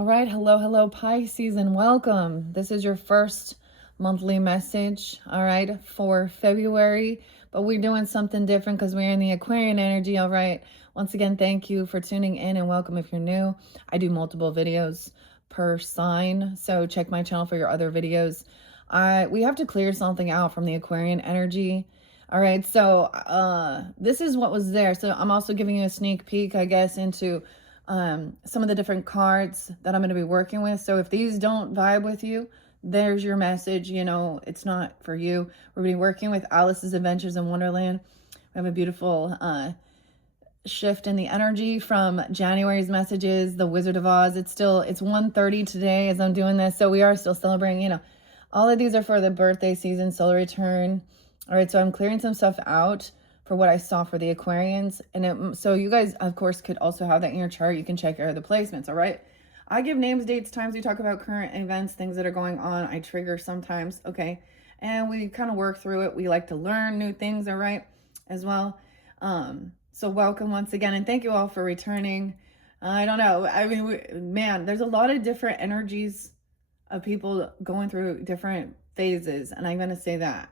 All right, hello, Pisces, and welcome. This is your first monthly message, all right, for February, but we're doing something different because we're in the Aquarian energy, all right? Once again, thank you for tuning in and welcome if you're new. I do multiple videos per sign, so check my channel for your other videos. We have to clear something out from the Aquarian energy. All right, so this is what was there. So I'm also giving you a sneak peek, I guess, into some of the different cards that I'm going to be working with. So if these don't vibe with you, there's your message. You know, it's not for you. We're going to be working with Alice's Adventures in Wonderland. We have a beautiful shift in the energy from January's messages, the Wizard of Oz. It's 1:30 today as I'm doing this. So we are still celebrating, you know, all of these are for the birthday season, solar return. All right, so I'm clearing some stuff out for what I saw for the Aquarians. And so you guys, of course, could also have that in your chart. You can check your other placements, all right? I give names, dates, times. We talk about current events, things that are going on. I trigger sometimes, okay? And we kind of work through it. We like to learn new things, all right, as well. So welcome once again, and thank you all for returning. I don't know. I mean, man, there's a lot of different energies of people going through different phases, and I'm going to say that.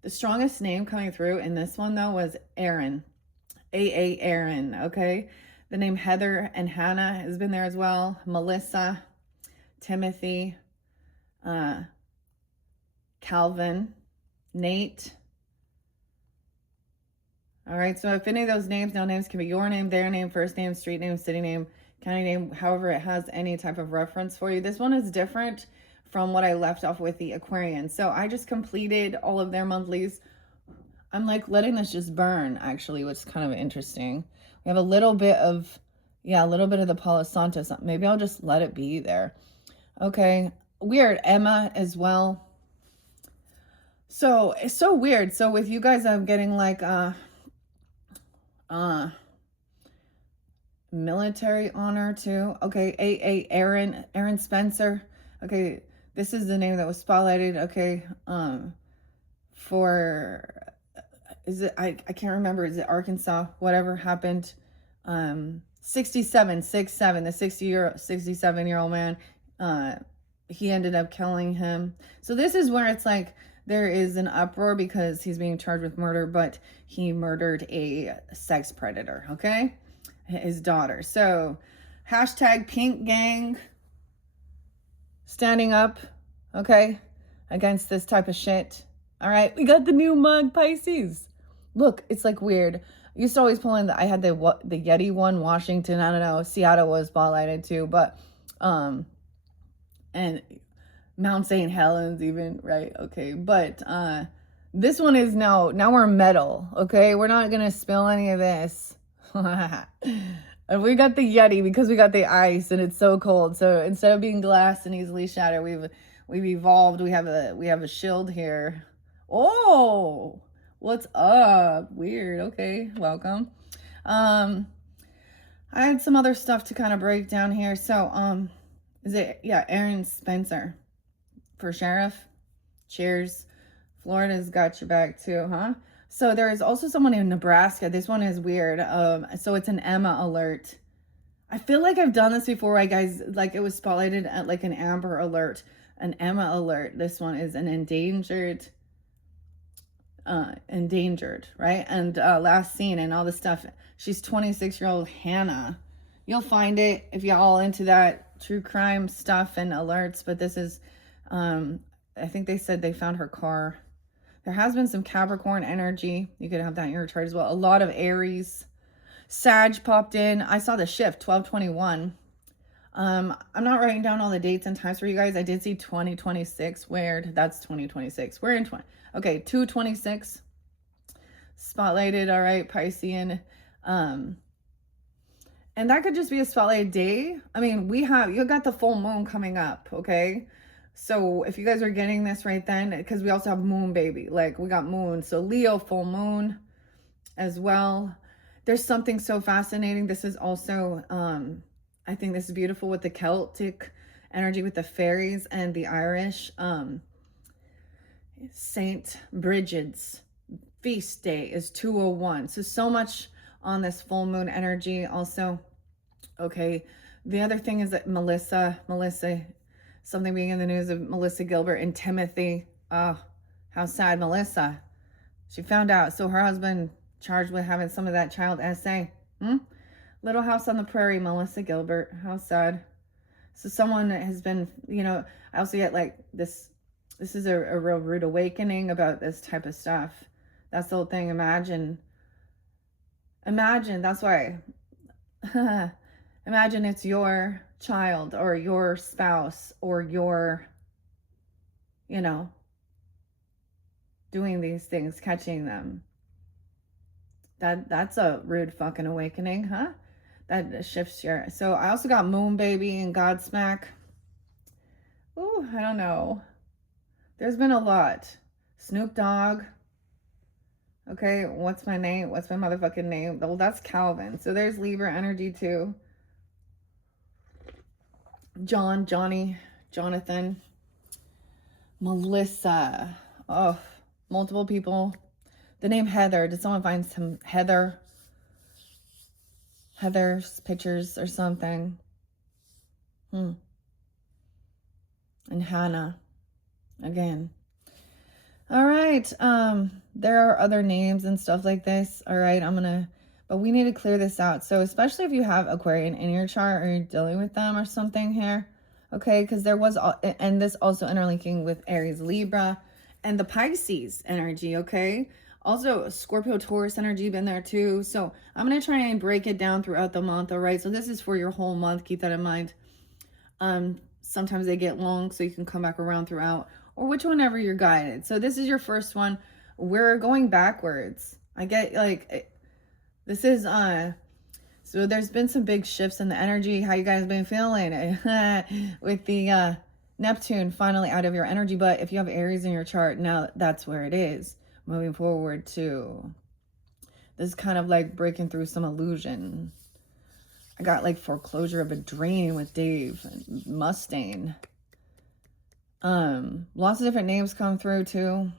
The strongest name coming through in this one, though, was Aaron. Aaron, okay? The name Heather and Hannah has been there as well. Melissa, Timothy, Calvin, Nate. All right, so if any of those names, now names can be your name, their name, first name, street name, city name, county name, however it has any type of reference for you. This one is different from what I left off with the Aquarian. So I just completed all of their monthlies. I'm like letting this just burn, actually, which is kind of interesting. We have a little bit of, a little bit of the Palo Santo. Maybe I'll just let it be there. Okay, weird. Emma as well. So it's so weird. So with you guys, I'm getting like military honor too. Okay, Aaron Spencer. Okay, this is the name that was spotlighted. Okay, for is it I can't remember, is it Arkansas, whatever happened. 67, the 67-year-old man, he ended up killing him. So this is where it's like there is an uproar because he's being charged with murder, but he murdered a sex predator, okay? His daughter. So hashtag pink gang standing up, okay, against this type of shit. All right, we got the new mug, Pisces. Look, it's like weird. I used to always pull in I had the Yeti one, Washington. I don't know, Seattle was spotlighted too, but and Mount St. Helens even, right? Okay, but this one is now we're metal, okay? We're not gonna spill any of this. And we got the Yeti because we got the ice and it's so cold. So instead of being glass and easily shattered, we've evolved. We have a shield here. Oh, what's up? Weird. Okay, welcome. I had some other stuff to kind of break down here. So is it, Aaron Spencer for sheriff? Cheers. Florida's got your back too, huh? So there is also someone in Nebraska. This one is weird. So it's an Emma alert. I feel like I've done this before, right, guys? Like it was spotlighted at like an Amber alert, an Emma alert. This one is an endangered, right? And last seen and all this stuff. She's 26-year-old Hannah. You'll find it if y'all into that true crime stuff and alerts. But this is, I think they said they found her car. There has been some Capricorn energy. You could have that in your chart as well. A lot of Aries. Sag popped in. I saw the shift, 12/21. I'm not writing down all the dates and times for you guys. I did see 2026. Weird. That's 2026. We're in 20. Okay, 2/26. Spotlighted. All right, Piscean. And that could just be a spotlighted day. I mean, you got the full moon coming up, okay? So if you guys are getting this right then, because we also have moon baby, like we got moon. So Leo full moon as well. There's something so fascinating. This is also, I think this is beautiful with the Celtic energy with the fairies and the Irish. Saint Bridget's feast day is 201. So much on this full moon energy. Also, okay, The other thing is that Melissa, something being in the news of Melissa Gilbert and Timothy. Oh, how sad. Melissa, she found out. So her husband charged with having some of that child essay. Little House on the Prairie, Melissa Gilbert. How sad. So someone has been, I also get like this is a real rude awakening about this type of stuff. That's the whole thing. Imagine, that's why, imagine it's your child or your spouse or your, doing these things, catching them. That's a rude fucking awakening, huh? That shifts your... So I also got Moon Baby and Godsmack. Ooh, I don't know. There's been a lot. Snoop Dogg. Okay, what's my name? What's my motherfucking name? Well, that's Calvin. So there's Libra energy too. Johnny, Jonathan, Melissa. Oh, multiple people. The name Heather. Did someone find some Heather's pictures or something? And Hannah. Again. All right. There are other names and stuff like this. All right. But we need to clear this out. So especially if you have Aquarian in your chart or you're dealing with them or something here. Okay. Because there was, and this also interlinking with Aries, Libra, and the Pisces energy. Okay. Also Scorpio, Taurus energy been there too. So I'm going to try and break it down throughout the month. All right. So this is for your whole month. Keep that in mind. Sometimes they get long, so you can come back around throughout, or whenever you're guided. So this is your first one. We're going backwards. I get like, this is, so there's been some big shifts in the energy. How you guys been feeling with the Neptune finally out of your energy? But if you have Aries in your chart, now that's where it is. Moving forward to, this is kind of like breaking through some illusion. I got like foreclosure of a dream with Dave Mustaine. Lots of different names come through too.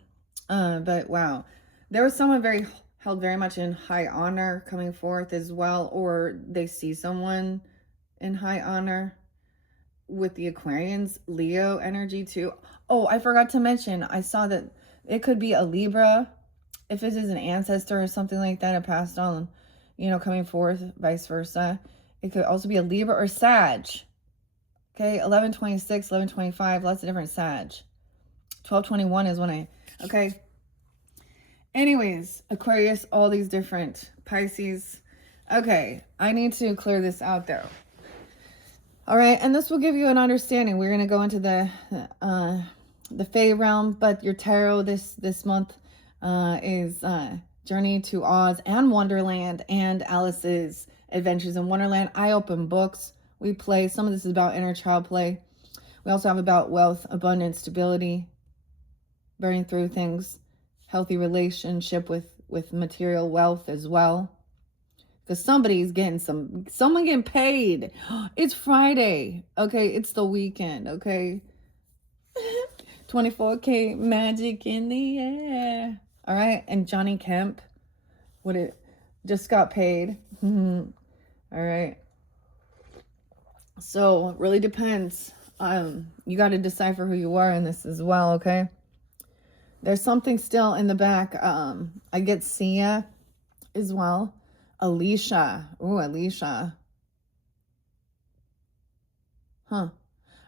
But wow, there was someone held very much in high honor coming forth as well, or they see someone in high honor with the Aquarians, Leo energy too. Oh, I forgot to mention, I saw that it could be a Libra, if it is an ancestor or something like that, it passed on, coming forth, vice versa. It could also be a Libra or Sag. Okay, 1126, 1125, lots of different Sag. 1221 is when okay. Anyways, Aquarius, all these different Pisces. Okay, I need to clear this out though. All right, and this will give you an understanding. We're going to go into the Fae realm, but your tarot this month is Journey to Oz and Wonderland and Alice's Adventures in Wonderland. I open books. We play. Some of this is about inner child play. We also have about wealth, abundance, stability, burning through things, healthy relationship with material wealth as well. Because somebody's getting someone getting paid. It's Friday. Okay, it's the weekend. Okay. 24K magic in the air. All right, and Johnny Kemp, just got paid. All right. So it really depends. You got to decipher who you are in this as well, okay? There's something still in the back. I get Sia as well. Alicia. Ooh, Alicia. Huh.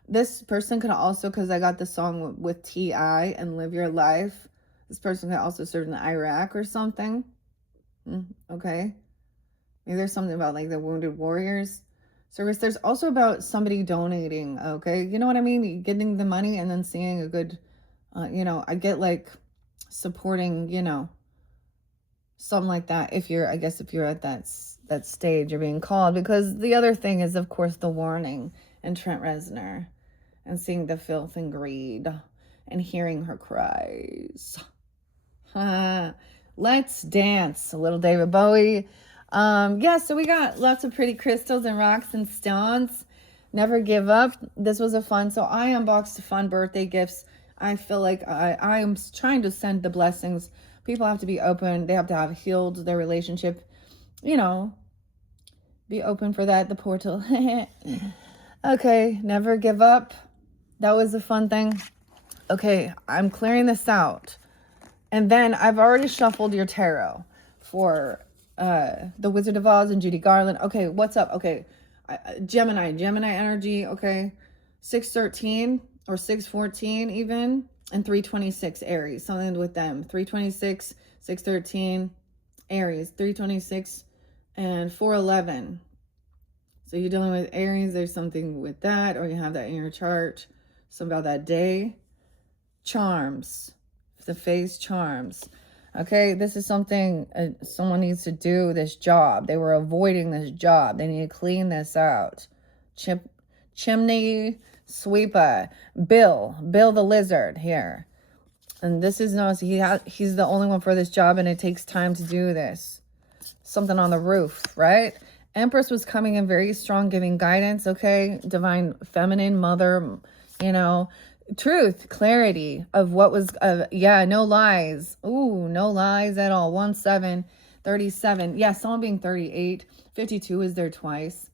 This person could also, because I got the song with T.I. and Live Your Life. This person could also serve in Iraq or something. Okay. Maybe there's something about like the Wounded Warriors service. There's also about somebody donating, okay? You know what I mean? Getting the money and then seeing a good, I get like supporting, something like that. If you're at that stage, you're being called. Because the other thing is, of course, the warning and Trent Reznor and seeing the filth and greed and hearing her cries. Let's dance. A little David Bowie. So we got lots of pretty crystals and rocks and stones. Never give up. This was a fun. So I unboxed fun birthday gifts. I feel like I am trying to send the blessings. People have to be open. They have to have healed their relationship, Be open for that, the portal. Okay, never give up. That was a fun thing. Okay, I'm clearing this out. And then I've already shuffled your tarot for the Wizard of Oz and Judy Garland. Okay, what's up? Okay, Gemini energy. Okay, 613 or 614 even, and 326 Aries. Something with them. 326, 613 Aries, 326, and 411. So you're dealing with Aries. There's something with that, or you have that in your chart. Something about that day. Charms. The phase charms. Okay, this is something someone needs to do, this job. They were avoiding this job. They need to clean this out. Chimney sweeper. Bill the lizard here. And this is no, he's the only one for this job, and it takes time to do this. Something on the roof, right? Empress was coming in very strong, giving guidance, okay? Divine feminine, mother, you know, truth, clarity of what was, yeah, no lies. Ooh, no lies at all. 17, 37. Yeah, someone being 38. 52 is there twice.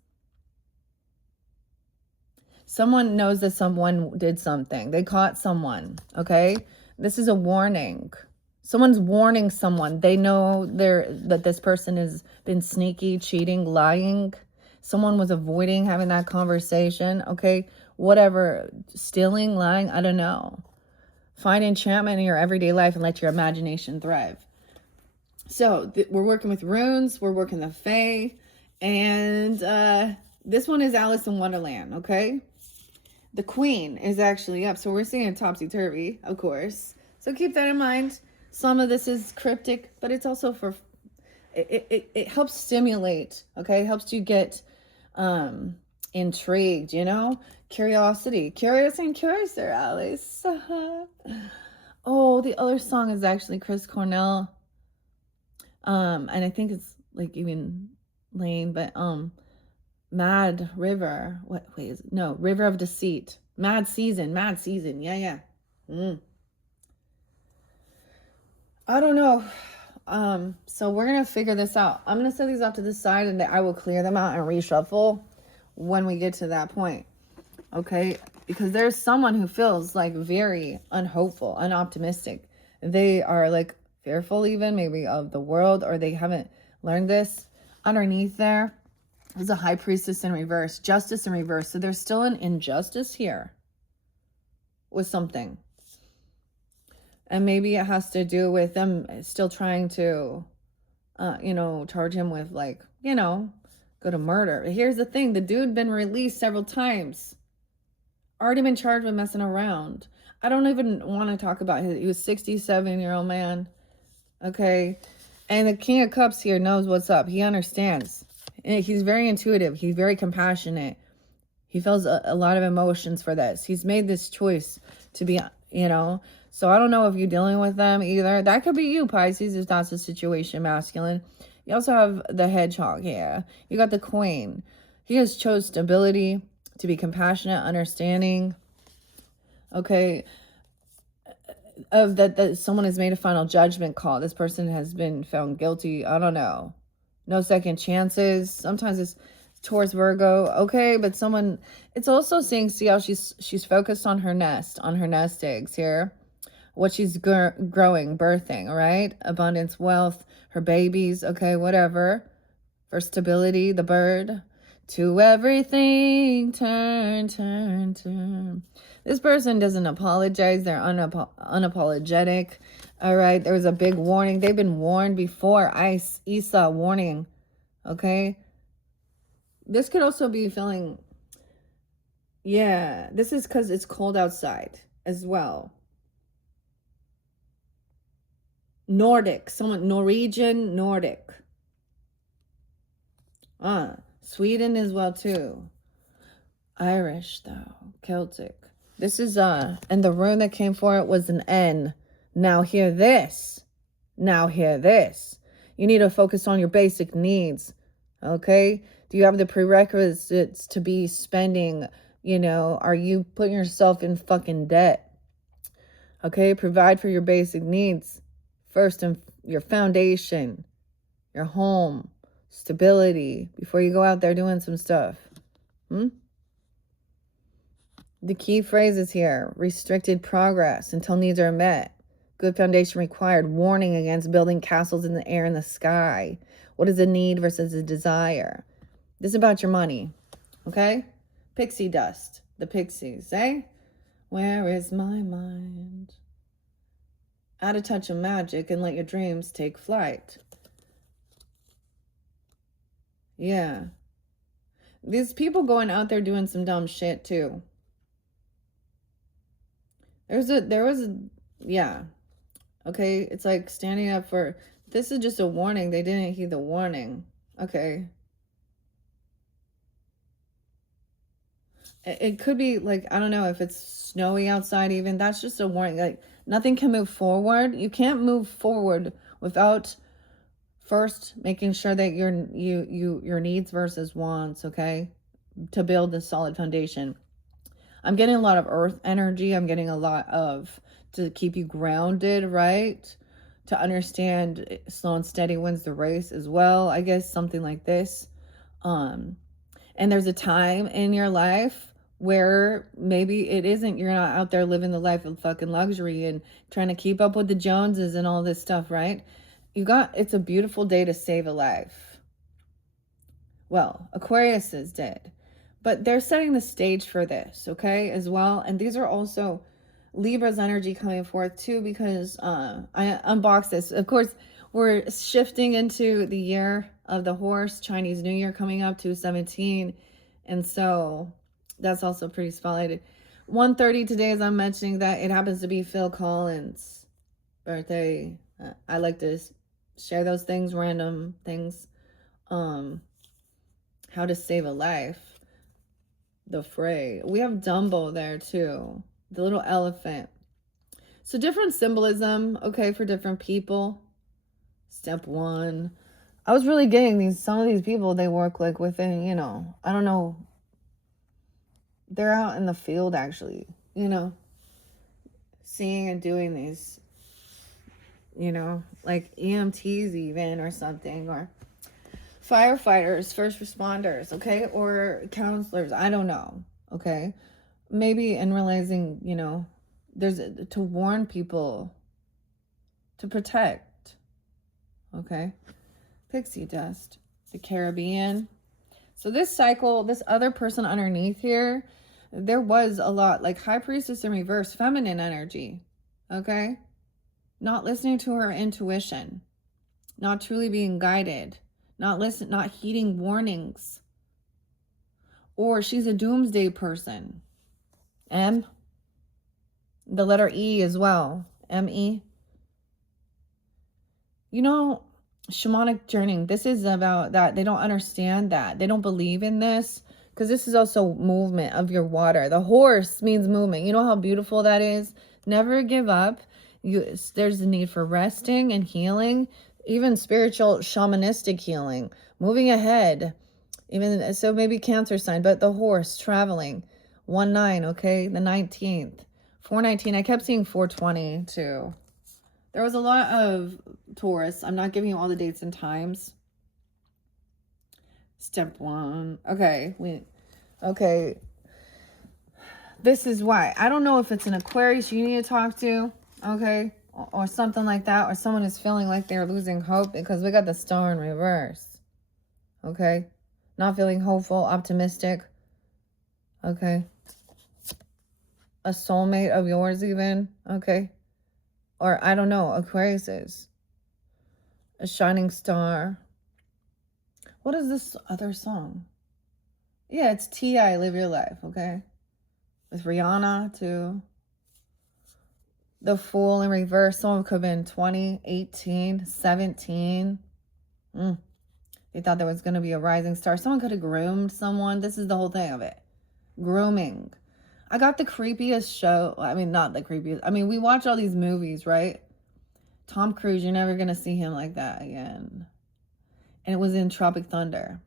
Someone knows that someone did something. They caught someone, okay? This is a warning. Someone's warning someone. They know that this person has been sneaky, cheating, lying. Someone was avoiding having that conversation, okay? Whatever, stealing, lying, I don't know. Find enchantment in your everyday life and let your imagination thrive. So we're working with runes, we're working the Fae, and this one is Alice in Wonderland, okay? The Queen is actually up, so we're seeing topsy-turvy, of course. So keep that in mind. Some of this is cryptic, but it's also for, it helps stimulate, okay? It helps you get intrigued, you know? Curiosity. Curious and curious there, Alice. Oh, the other song is actually Chris Cornell. And I think it's like even lame, but Mad River. Wait, is it? No, River of Deceit. Mad Season. Yeah. I don't know. So we're gonna figure this out. I'm gonna set these off to the side, and I will clear them out and reshuffle when we get to that point. Okay, because there's someone who feels like very unhopeful, unoptimistic. They are like fearful even maybe of the world, or they haven't learned this. Underneath there is a High Priestess in reverse, Justice in reverse. So there's still an injustice here with something. And maybe it has to do with them still trying to, charge him with go to murder. Here's the thing. The dude been released several times. Already been charged with messing around. I don't even want to talk about he was 67-year-old man. Okay. And the King of Cups here knows what's up. He understands. And he's very intuitive. He's very compassionate. He feels a lot of emotions for this. He's made this choice to be, So I don't know if you're dealing with them either. That could be you, Pisces, if that's the situation, masculine. You also have the Hedgehog here. You got the Queen. He has chose stability, to be compassionate, understanding. Okay. Of that someone has made a final judgment call. This person has been found guilty. I don't know. No second chances. Sometimes it's towards Virgo. Okay, but someone, it's also saying, see how she's focused on her nest eggs here. What she's growing, birthing, all right? Abundance, wealth, her babies, okay, whatever. For stability, the bird. To everything, turn. This person doesn't apologize. They're unapologetic. All right, there was a big warning. They've been warned before. Isa warning, okay? This could also be feeling, yeah, this is because it's cold outside as well. Nordic, Norwegian, Nordic. Sweden as well too. Irish though, Celtic. This is and the rune that came for it was an N. Now hear this. You need to focus on your basic needs. Okay? Do you have the prerequisites to be spending, are you putting yourself in fucking debt? Okay? Provide for your basic needs. First, and your foundation, your home, stability before you go out there doing some stuff. The key phrases here: restricted progress until needs are met. Good foundation required. Warning against building castles in the air and the sky. What is a need versus a desire? This is about your money. Okay? Pixie dust. The pixies, eh? Where is my mind? Add a touch of magic and let your dreams take flight. Yeah. These people going out there doing some dumb shit too. Yeah. Okay, it's like standing up for, this is just a warning. They didn't heed the warning. Okay. It could be like, I don't know if it's snowy outside even. That's just a warning. Like, nothing can move forward. You can't move forward without first making sure that your needs versus wants, okay? To build a solid foundation. I'm getting a lot of earth energy. I'm getting a lot of to keep you grounded, right? To understand slow and steady wins the race as well. I guess something like this. And there's a time in your life where maybe it isn't, you're not out there living the life of fucking luxury and trying to keep up with the Joneses and all this stuff, right? It's a beautiful day to save a life. Well, Aquarius is dead. But they're setting the stage for this, okay, as well. And these are also Libra's energy coming forth too, because I unboxed this. Of course, we're shifting into the year of the horse, Chinese New Year coming up, 2/17. And so that's also pretty spotlighted. 1:30 today, as I'm mentioning, that it happens to be Phil Collins' birthday. I like to share those things, random things. How to save a life. The Fray. We have Dumbo there too. The little elephant. So different symbolism, okay, for different people. Step 1. I was really getting some of these people, they work like within, I don't know. They're out in the field actually, seeing and doing these, like EMTs even or something, or firefighters, first responders, okay, or counselors, I don't know, okay, maybe in realizing, there's to warn people, to protect, okay. Pixie dust, the Caribbean. So this cycle, this other person underneath here, there was a lot, like High Priestess in reverse, feminine energy, okay, not listening to her intuition, not truly being guided, not heeding warnings. Or she's a doomsday person. The letter E as well. M-E. Shamanic journeying. This is about that. They don't understand that. They don't believe in this. Because this is also movement of your water. The horse means movement. You know how beautiful that is? Never give up. There's a need for resting and healing. Even spiritual shamanistic healing, moving ahead, even so maybe Cancer sign, but the horse traveling. 1-9, okay, the 19th, 4-19. I kept seeing 4-20 too. There was a lot of Taurus. I'm not giving you all the dates and times. Step 1. Okay. This is why I don't know if it's an Aquarius you need to talk to, okay, or something like that, or someone is feeling like they're losing hope, because we got the Star in reverse, okay, not feeling hopeful, optimistic, okay, a soulmate of yours even, okay, or I don't know, Aquarius is a shining star. What is this other song? Yeah, it's T.I. Live Your Life, okay, with Rihanna too. The Fool in reverse. Someone could have been 20, 18, 17. They thought there was going to be a rising star. Someone could have groomed someone. This is the whole thing of it. Grooming. I got the creepiest show. I mean, not the creepiest. I mean, we watch all these movies, right? Tom Cruise, you're never going to see him like that again. And it was in Tropic Thunder.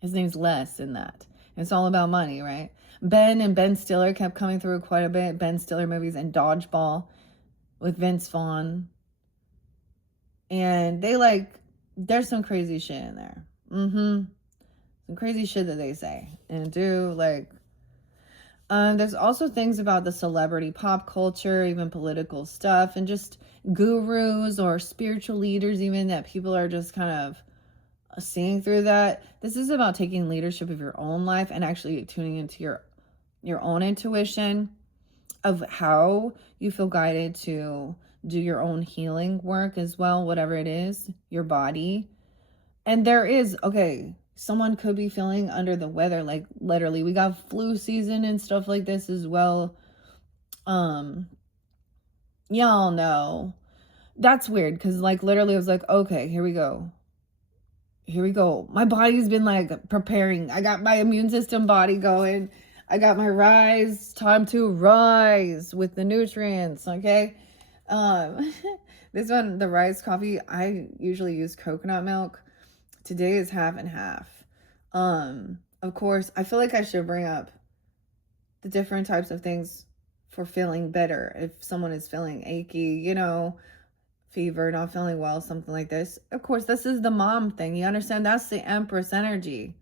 His name's Les in that. It's all about money, right? Ben Stiller kept coming through quite a bit. Ben Stiller movies and Dodgeball with Vince Vaughn. And they there's some crazy shit in there. Some crazy shit that they say and do. Like, there's also things about the celebrity pop culture, even political stuff, and just gurus or spiritual leaders, even, that people are just kind of seeing through that. This is about taking leadership of your own life and actually tuning into your own intuition of how you feel guided to do your own healing work as well, whatever it is, your body. And there is, okay, someone could be feeling under the weather, like literally. We got flu season and stuff like this as well. Y'all know. That's weird because, like, literally, I was like, okay, here we go. Here we go. My body's been like preparing. I got my immune system body going. I got my rise, time to rise with the nutrients, okay? Um, this one, the Rise coffee, I usually use coconut milk. Today is half and half. Of course, I feel like I should bring up the different types of things for feeling better. If someone is feeling achy, fever, not feeling well, something like this. Of course, this is the mom thing. You understand? That's the Empress energy.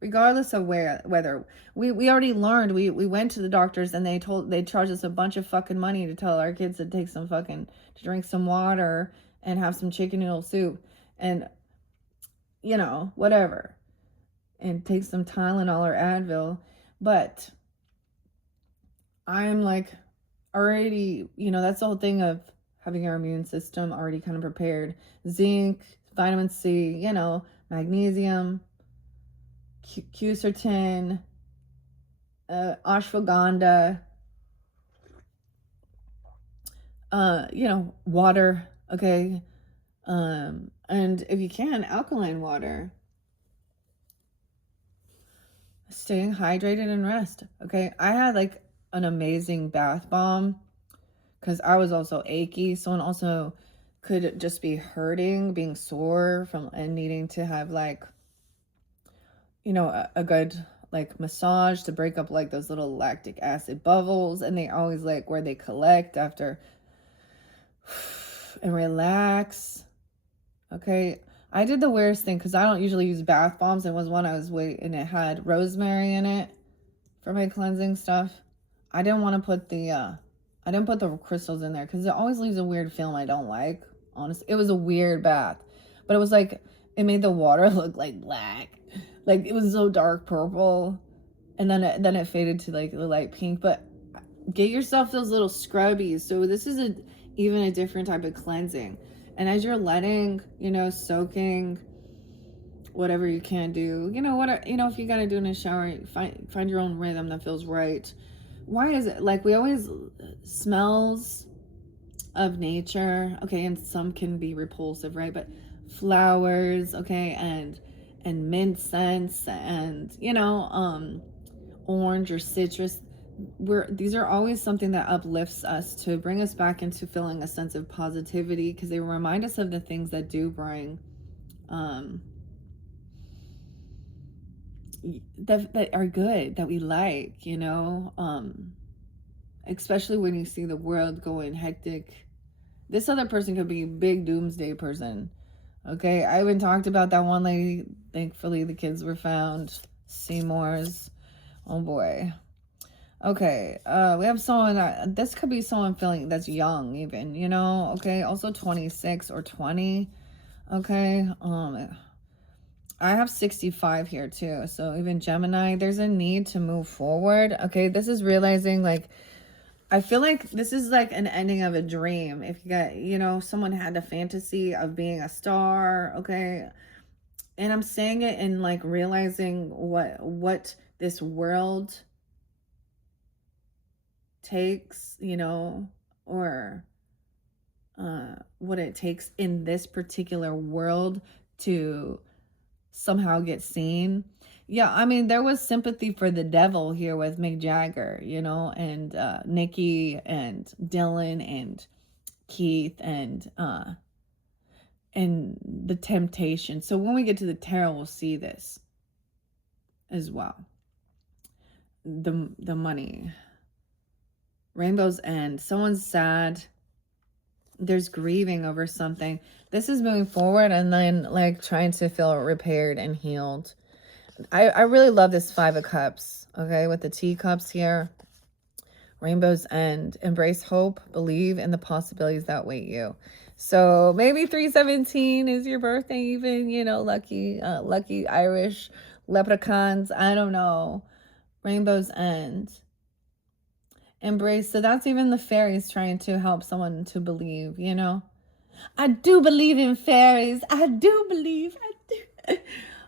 Regardless of whether we already learned, we went to the doctors and they charged us a bunch of fucking money to tell our kids to drink some water and have some chicken noodle soup and whatever, and take some Tylenol or Advil. But I'm like already, that's the whole thing of having our immune system already kind of prepared. Zinc, vitamin C, magnesium, quercetin, ashwagandha, water, okay? And if you can, alkaline water. Staying hydrated and rest, okay? I had like an amazing bath bomb because I was also achy. Someone also could just be hurting, being sore from and needing to have like, a good like massage to break up like those little lactic acid bubbles, and they always like where they collect after and relax. Okay, I did the weirdest thing because I don't usually use bath bombs. It was one I was and it had rosemary in it for my cleansing stuff. I didn't want to put I didn't put the crystals in there because it always leaves a weird film I don't like. Honestly, it was a weird bath, but it was like it made the water look like black, like it was so dark purple, and then it faded to like the light pink. But get yourself those little scrubbies. So this is even a different type of cleansing, and as you're letting, soaking whatever you can do, if you gotta do in a shower, find your own rhythm that feels right. Why is it like we always smells of nature, okay, and some can be repulsive, right? But flowers, okay, and mint scents, and orange or citrus, these are always something that uplifts us to bring us back into feeling a sense of positivity, because they remind us of the things that do bring that are good, that we like, especially when you see the world going hectic. This other person could be a big doomsday person. Okay, I even talked about that one lady. Thankfully, the kids were found. Seymour's. Oh boy. Okay, we have someone this could be someone feeling that's young, even, okay, also 26 or 20. Okay, I have 65 here too. So even Gemini, there's a need to move forward. Okay, this is realizing like, I feel like this is like an ending of a dream. If you got, someone had a fantasy of being a star, okay? And I'm saying it in like realizing what this world takes, or what it takes in this particular world to somehow get seen. Yeah, I mean, there was sympathy for the devil here with Mick Jagger, and Nikki and Dylan and Keith and the Temptation. So when we get to the tarot, we'll see this as well. The money. Rainbow's End. Someone's sad. there's grieving over something. This is moving forward and then like trying to feel repaired and healed. I really love this 5 of Cups, okay, with the teacups here. Rainbow's End. Embrace hope, believe in the possibilities that await you. So maybe 317 is your birthday even, you know, lucky Irish leprechauns. I don't know. Rainbow's End. Embrace. So that's even the fairies trying to help someone to believe, you know. I do believe in fairies. I do believe. I do.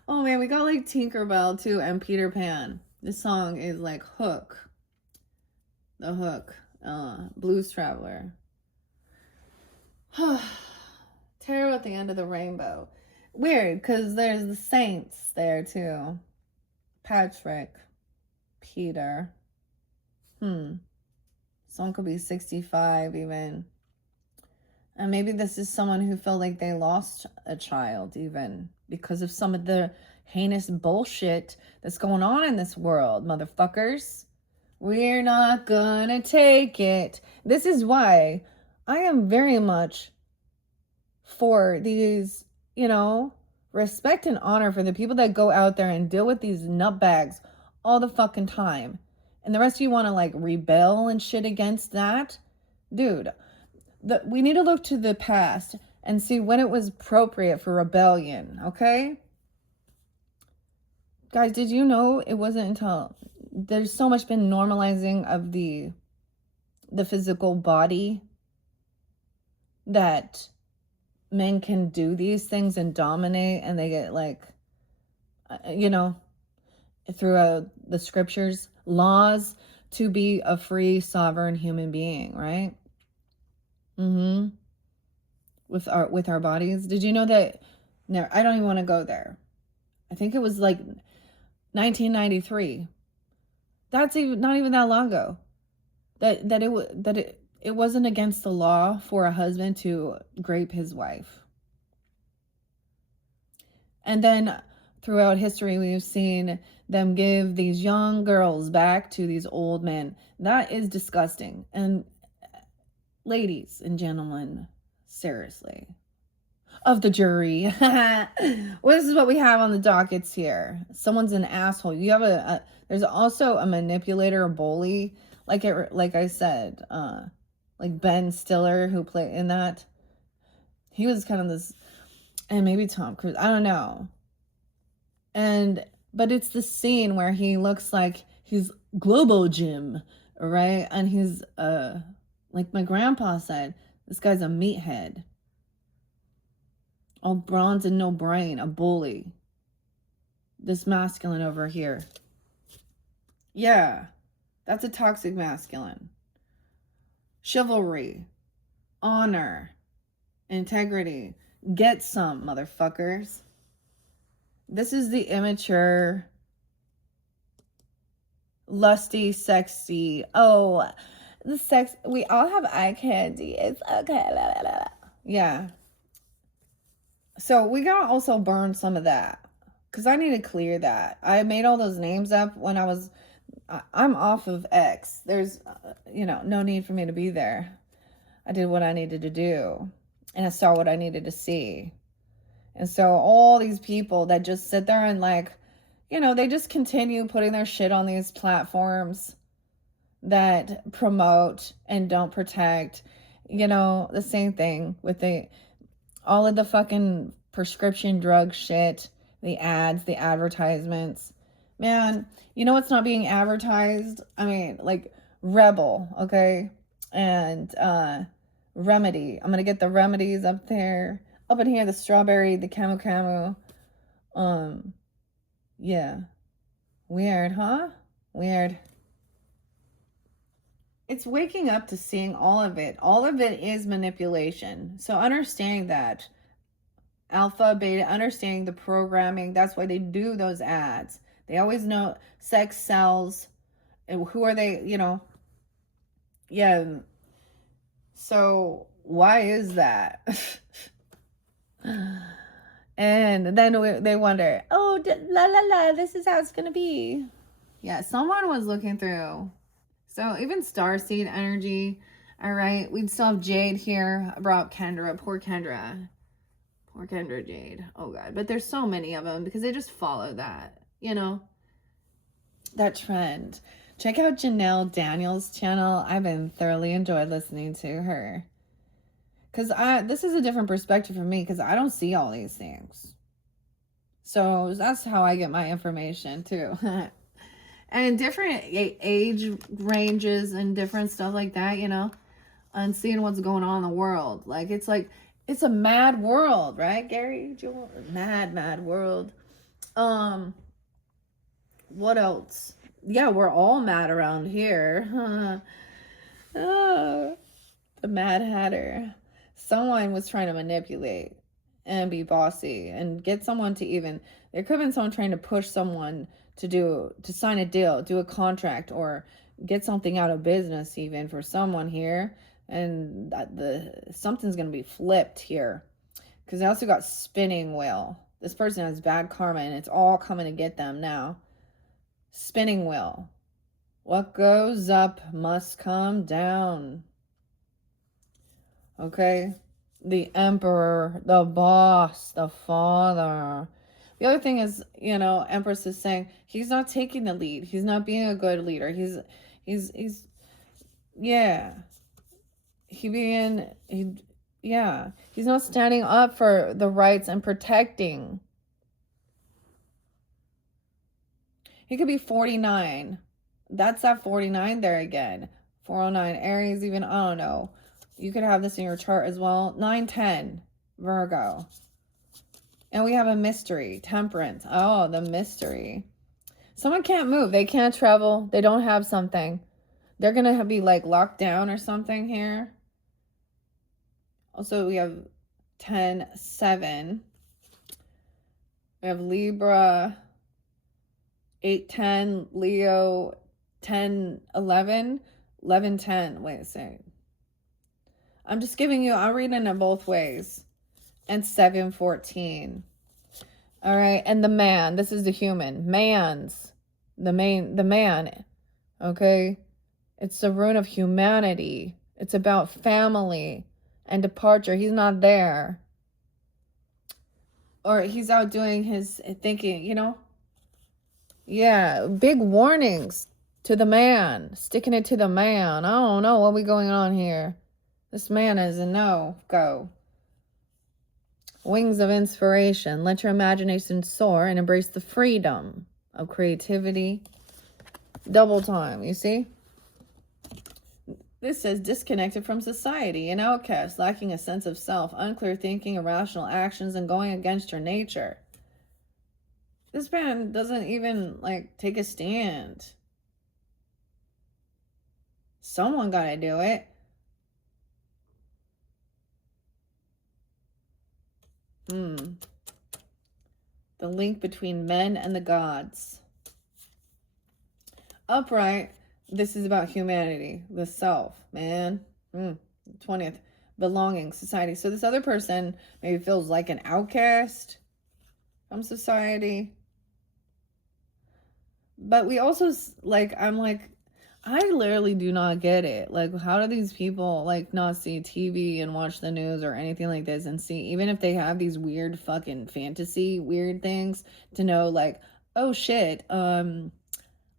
Oh man, we got like Tinkerbell too and Peter Pan. This song is like Hook. The Hook. Blues Traveler. Tarot at the end of the rainbow. Weird, because there's the saints there too. Patrick. Peter. Someone could be 65 even. And maybe this is someone who felt like they lost a child even because of some of the heinous bullshit that's going on in this world, motherfuckers. We're not gonna take it. This is why I am very much for these, you know, respect and honor for the people that go out there and deal with these nutbags all the fucking time. And the rest of you want to like rebel and shit against that? Dude, we need to look to the past and see when it was appropriate for rebellion, okay? Guys, did you know it wasn't until there's so much been normalizing of the physical body that men can do these things and dominate, and they get like, you know, throughout the scriptures, laws to be a free, sovereign human being, right? With our bodies. Did you know that? No, I don't even want to go there. I think it was like 1993. That's even not even that long ago. That it wasn't against the law for a husband to grape his wife. And then throughout history, we've seen them give these young girls back to these old men. That is disgusting. And ladies and gentlemen, seriously, of the jury, well, this is what we have on the dockets here. Someone's an asshole. You have there's also a manipulator, a bully, like I said, like Ben Stiller, who played in that. He was kind of this, and maybe Tom Cruise, I don't know. But it's the scene where he looks like he's Global Jim, right? And he's like my grandpa said, this guy's a meathead. All bronze and no brain, a bully. This masculine over here. Yeah, that's a toxic masculine. Chivalry, honor, integrity. Get some, motherfuckers. This is the immature, lusty, sexy. Oh, the sex. We all have eye candy. It's okay. Yeah. So we gotta also burn some of that, because I need to clear that. I made all those names up when I'm off of X. There's, you know, no need for me to be there. I did what I needed to do, and I saw what I needed to see. And so all these people that just sit there and like, you know, they just continue putting their shit on these platforms that promote and don't protect, you know, the same thing with all of the fucking prescription drug shit, the ads, the advertisements. Man, you know what's not being advertised? I mean, like Rebel, okay? And Remedy. I'm gonna get the remedies up there. Up in here, the strawberry, the camu. Yeah. Weird, huh? Weird. It's waking up to seeing all of it. All of it is manipulation. So understanding that. Alpha, beta, understanding the programming. That's why they do those ads. They always know sex sells. And who are they, you know? Yeah. So why is that? And then they wonder, oh, la la la, this is how it's gonna be. Yeah, someone was looking through. So even starseed energy, All right. We'd still have Jade here. I brought Kendra. Poor Kendra. Poor Kendra Jade. Oh, God. But there's so many of them because they just follow that, you know, that trend. Check out Janelle Daniels' channel. I've been thoroughly enjoyed listening to her. Because this is a different perspective for me because I don't see all these things. So that's how I get my information too. And different age ranges and different stuff like that, you know, and seeing what's going on in the world. Like, it's a mad world, right, Gary? Mad world. What else? Yeah, we're all mad around here. Oh, the Mad Hatter. Someone was trying to manipulate and be bossy and get someone to even, there could have been someone trying to push someone to sign a deal, do a contract, or get something out of business even for someone here. And something's going to be flipped here. Because I also got spinning wheel. This person has bad karma and it's all coming to get them now. Spinning wheel. What goes up must come down. Okay? The emperor, the boss, the father. The other thing is, you know, Empress is saying he's not taking the lead. He's not being a good leader. He's yeah. He's not standing up for the rights and protecting. He could be 49. That's that 49 there again. 409 Aries, even, I don't know. You could have this in your chart as well. 910 Virgo. And we have a mystery, Temperance. Oh, the mystery. Someone can't move. They can't travel. They don't have something. They're going to be like locked down or something here. Also, we have 10-7. We have Libra, 8-10, Leo, 10-11, 11-10. Wait a second. I'm just giving you, I'm reading it both ways. And 7-14. All right. And the man, this is the human. The man. Okay. It's the rune of humanity. It's about family and departure. He's not there. Or he's out doing his thinking, you know? Yeah. Big warnings to the man. Sticking it to the man. I don't know what we going on here. This man is a no go. Wings of inspiration. Let your imagination soar and embrace the freedom of creativity. Double time, you see? This says disconnected from society, an outcast, lacking a sense of self, unclear thinking, irrational actions, and going against your nature. This man doesn't even, like, take a stand. Someone gotta do it. The link between men and the gods. Upright, this is about humanity, the self, man. 20th, belonging, society. So this other person maybe feels like an outcast from society. But we also, like, I'm like, I literally do not get it. Like, how do these people, like, not see TV and watch the news or anything like this and see, even if they have these weird fucking fantasy weird things, to know, like, oh shit, I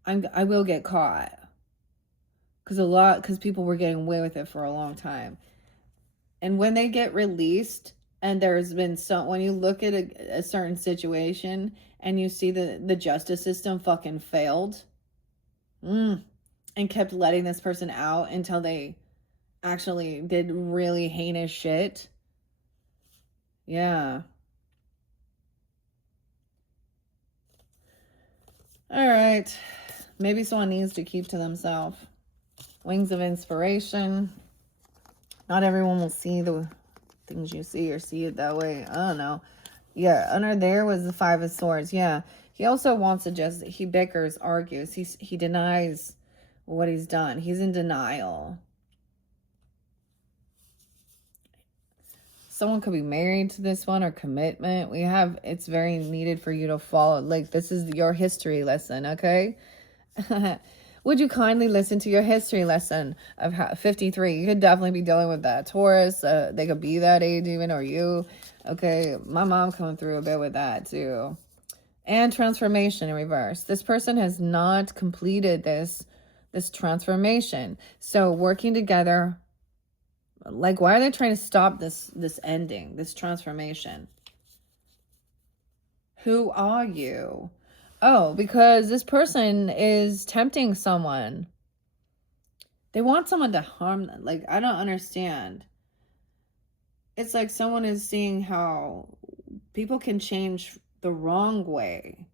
will get caught. Because people were getting away with it for a long time. And when they get released, and there's been when you look at a certain situation and you see the justice system fucking failed, and kept letting this person out until they actually did really heinous shit. Yeah. All right. Maybe someone needs to keep to themselves. Wings of inspiration. Not everyone will see the things you see or see it that way. I don't know. Yeah, under there was the 5 of Swords. Yeah. He also wants to he bickers, argues. He denies what he's done. He's in denial. Someone could be married to this one, or commitment. It's very needed for you to follow. Like, this is your history lesson, okay? Would you kindly listen to your history lesson of 53? You could definitely be dealing with that. Taurus, they could be that age even, or you. Okay, my mom coming through a bit with that too. And transformation in reverse. This person has not completed this transformation. So working together, like, why are they trying to stop this ending, this transformation? Who are you? Oh, because this person is tempting someone. They want someone to harm them. Like, I don't understand. It's like someone is seeing how people can change the wrong way.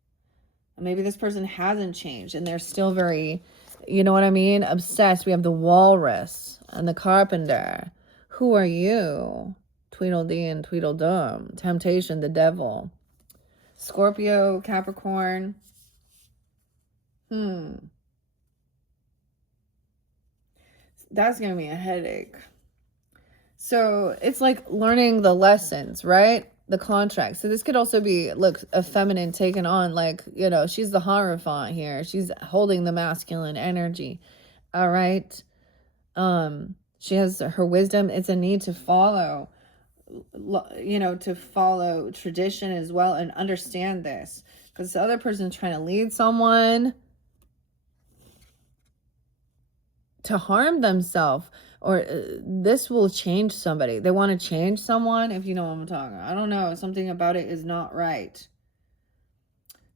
Maybe this person hasn't changed and they're still very, you know what I mean, obsessed. We have the walrus and the carpenter. Who are you? Tweedledee and Tweedledum. Temptation, the devil. Scorpio, Capricorn. That's gonna be a headache. So it's like learning the lessons, right? The contract. So this could also be, look, a feminine taken on, like, you know, she's the Hierophant here. She's holding the masculine energy. All right. She has her wisdom. It's a need to follow, you know, to follow tradition as well and understand this. Because the other person's trying to lead someone to harm themselves, or this will change somebody. They want to change someone, if you know what I'm talking about. I don't know. Something about it is not right.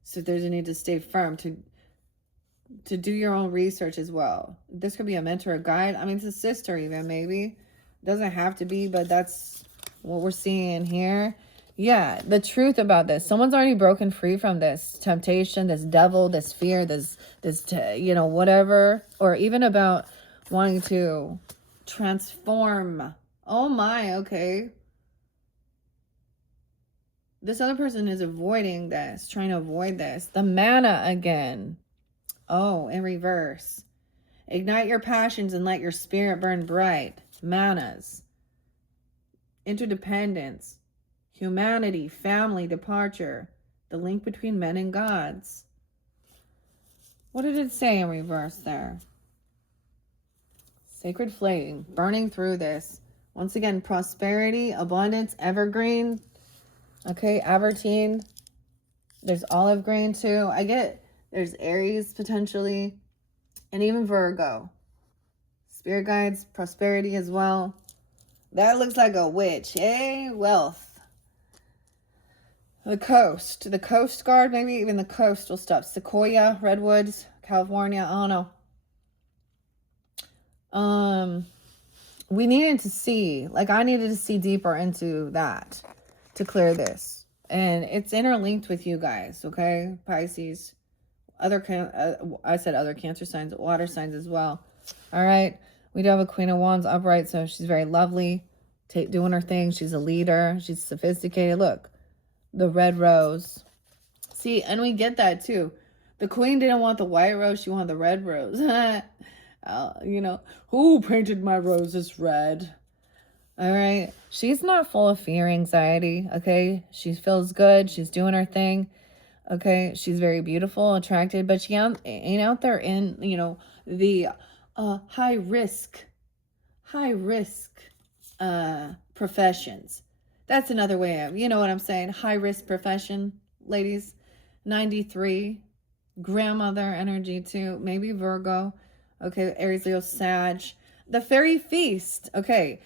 So there's a need to stay firm, to do your own research as well. This could be a mentor, a guide. I mean, it's a sister even, maybe. Doesn't have to be, but that's what we're seeing here. Yeah, the truth about this. Someone's already broken free from this temptation, this devil, this fear, this you know, whatever. Or even about wanting to transform. Oh my, okay. This other person is avoiding this, trying to avoid this. The mana again. Oh, in reverse. Ignite your passions and let your spirit burn bright. Manas. Interdependence. Humanity, family, departure. The link between men and gods. What did it say in reverse there? Sacred flame, burning through this. Once again, prosperity, abundance, evergreen. Okay, Avertine. There's olive green too. I get there's Aries potentially. And even Virgo. Spirit guides, prosperity as well. That looks like a witch, eh? Wealth. The Coast Guard, maybe even the coastal stuff. Sequoia, redwoods, California, I don't know. We needed to see, like, I needed to see deeper into that to clear this. And it's interlinked with you guys, okay? Pisces. I said other Cancer signs, water signs as well. All right. We do have a Queen of Wands upright, so she's very lovely, doing her thing. She's a leader. She's sophisticated. Look, the red rose. See, and we get that too. The queen didn't want the white rose. She wanted the red rose. You know, who painted my roses red? All right. She's not full of fear, anxiety. Okay. She feels good. She's doing her thing. Okay. She's very beautiful, attractive, but she ain't out there in, you know, the high risk professions. That's another way of, you know what I'm saying? High risk profession, ladies. 93, grandmother energy too. Maybe Virgo. Okay, Aries, Leo, Sag. The Fairy Feast. Okay.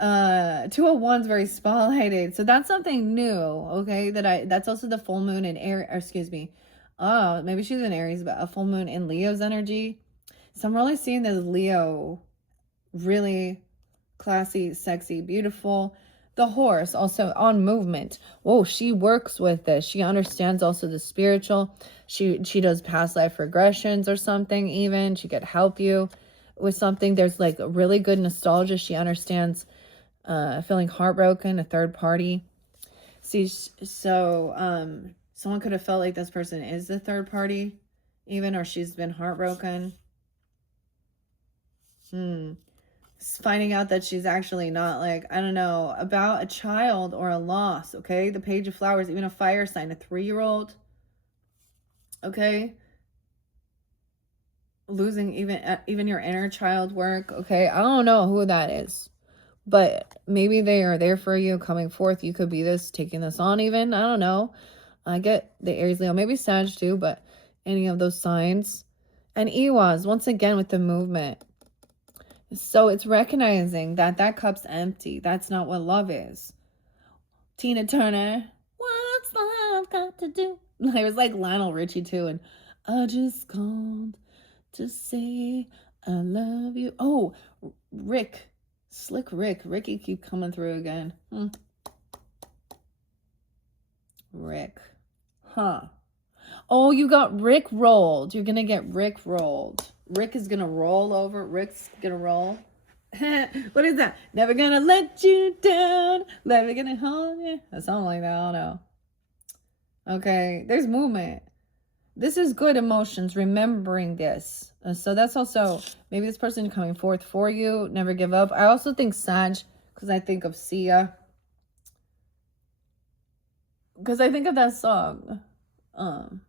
201's very spotlighted. So that's something new. Okay, that's also the full moon in maybe she's in Aries, but a full moon in Leo's energy. So I'm really seeing this Leo, really classy, sexy, beautiful. The horse also on movement. Whoa, she works with this. She understands also the spiritual. She does past life regressions or something even. She could help you with something. There's like a really good nostalgia. She understands feeling heartbroken, a third party. See, so someone could have felt like this person is the third party even, or she's been heartbroken. Finding out that she's actually not, like, I don't know, about a child or a loss, okay? The Page of Flowers, even a fire sign, a 3-year-old, okay? losing even your inner child work. Okay, I don't know who that is, but maybe they are there for you, coming forth. You could be this, taking this on even. I don't know. I get the Aries, Leo, maybe Sag too, but any of those signs. And Ewas, once again, with the movement. So it's recognizing that that cup's empty. That's not what love is. Tina Turner, what's love got to do? It was like Lionel Richie too. And I just called to say I love you. Oh, Rick. Slick Rick. Ricky keep coming through again. Rick. Huh. Oh, you got Rick rolled. You're going to get Rick rolled. Rick is going to roll over. Rick's going to roll. What is that? Never gonna let you down. Never gonna hold you. Or something like that. I don't know. Okay. There's movement. This is good emotions. Remembering this. So that's also maybe this person coming forth for you. Never give up. I also think Sag, because I think of Sia. Because I think of that song. And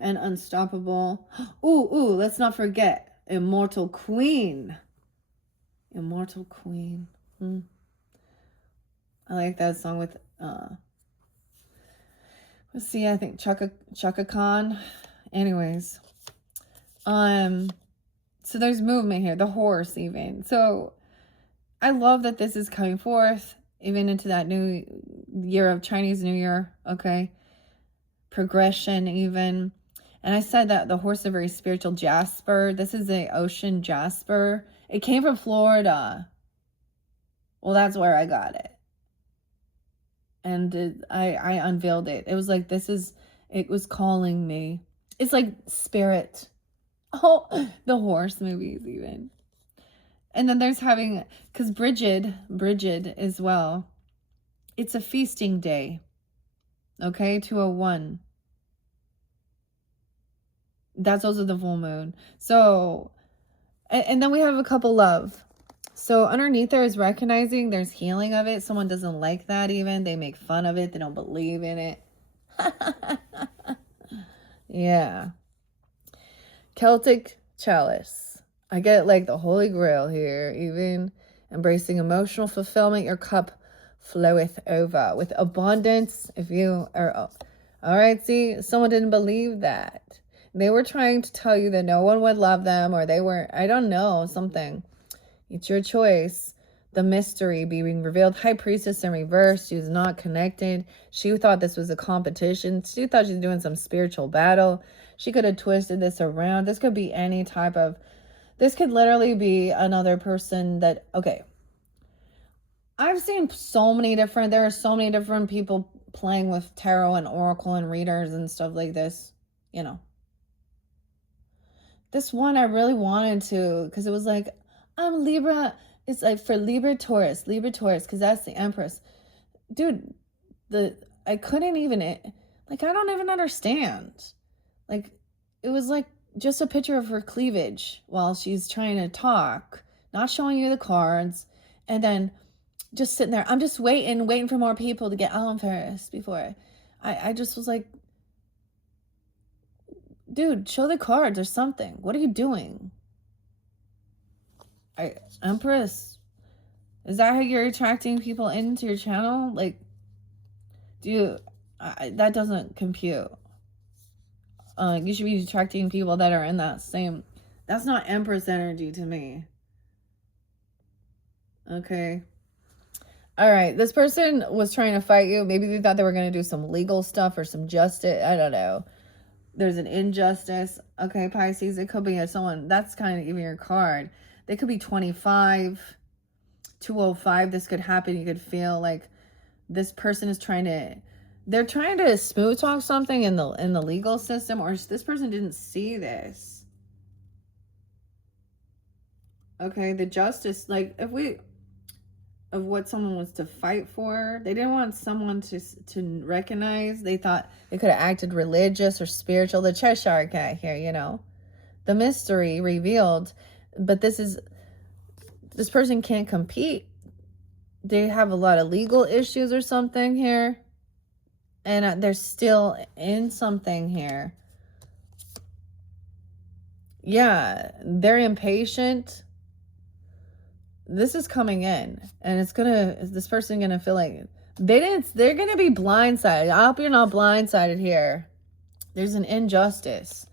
Unstoppable. Ooh, let's not forget Immortal Queen. Immortal Queen. I like that song with let's see, I think Chaka Khan. Anyways. So there's movement here, the horse even. So I love that this is coming forth even into that new year of Chinese New Year, okay? Progression even. And I said that the horse is a very spiritual jasper. This is a ocean jasper. It came from Florida. Well, that's where I got it. And I unveiled it. It was like, it was calling me. It's like spirit. Oh, the horse movies even. And then there's because Bridget as well. It's a feasting day. Okay, 201. That's also the full moon. So, and then we have a couple love. So underneath there is recognizing there's healing of it. Someone doesn't like that even. They make fun of it. They don't believe in it. Yeah. Celtic chalice. I get like the Holy Grail here. Even embracing emotional fulfillment. Your cup floweth over with abundance. If you are... All right, see, someone didn't believe that. They were trying to tell you that no one would love them, or they weren't, I don't know, something. It's your choice. The mystery being revealed. High Priestess in reverse. She was not connected. She thought this was a competition. She thought she was doing some spiritual battle. She could have twisted this around. This could be any type of... This could literally be another person that... Okay. I've seen so many different... There are so many different people playing with tarot and oracle and readers and stuff like this. You know. This one I really wanted to... Because it was like... I'm Libra... It's like for Libra Taurus, because that's the Empress. Dude, I couldn't even, like, I don't even understand. Like, it was like just a picture of her cleavage while she's trying to talk, not showing you the cards, and then just sitting there. I'm just waiting for more people to get on first before. I just was like, dude, show the cards or something. What are you doing? Empress, is that how you're attracting people into your channel? Like, that doesn't compute. You should be attracting people that are in that same... That's not Empress energy to me. Okay. All right. This person was trying to fight you. Maybe they thought they were going to do some legal stuff or some justice. I don't know. There's an injustice. Okay, Pisces. It could be someone... That's kind of even your card. They could be 25, 205. This could happen. You could feel like this person is they're trying to smooth talk something in the legal system, or this person didn't see this. Okay, the justice, like of what someone was to fight for. They didn't want someone to recognize. They thought they could have acted religious or spiritual. The Cheshire Cat here, you know. The mystery revealed. But this person can't compete. They have a lot of legal issues or something here. And they're still in something here. yeah, they're impatient. This is coming in, and this person gonna feel like they're gonna be blindsided. I hope you're not blindsided here. There's an injustice.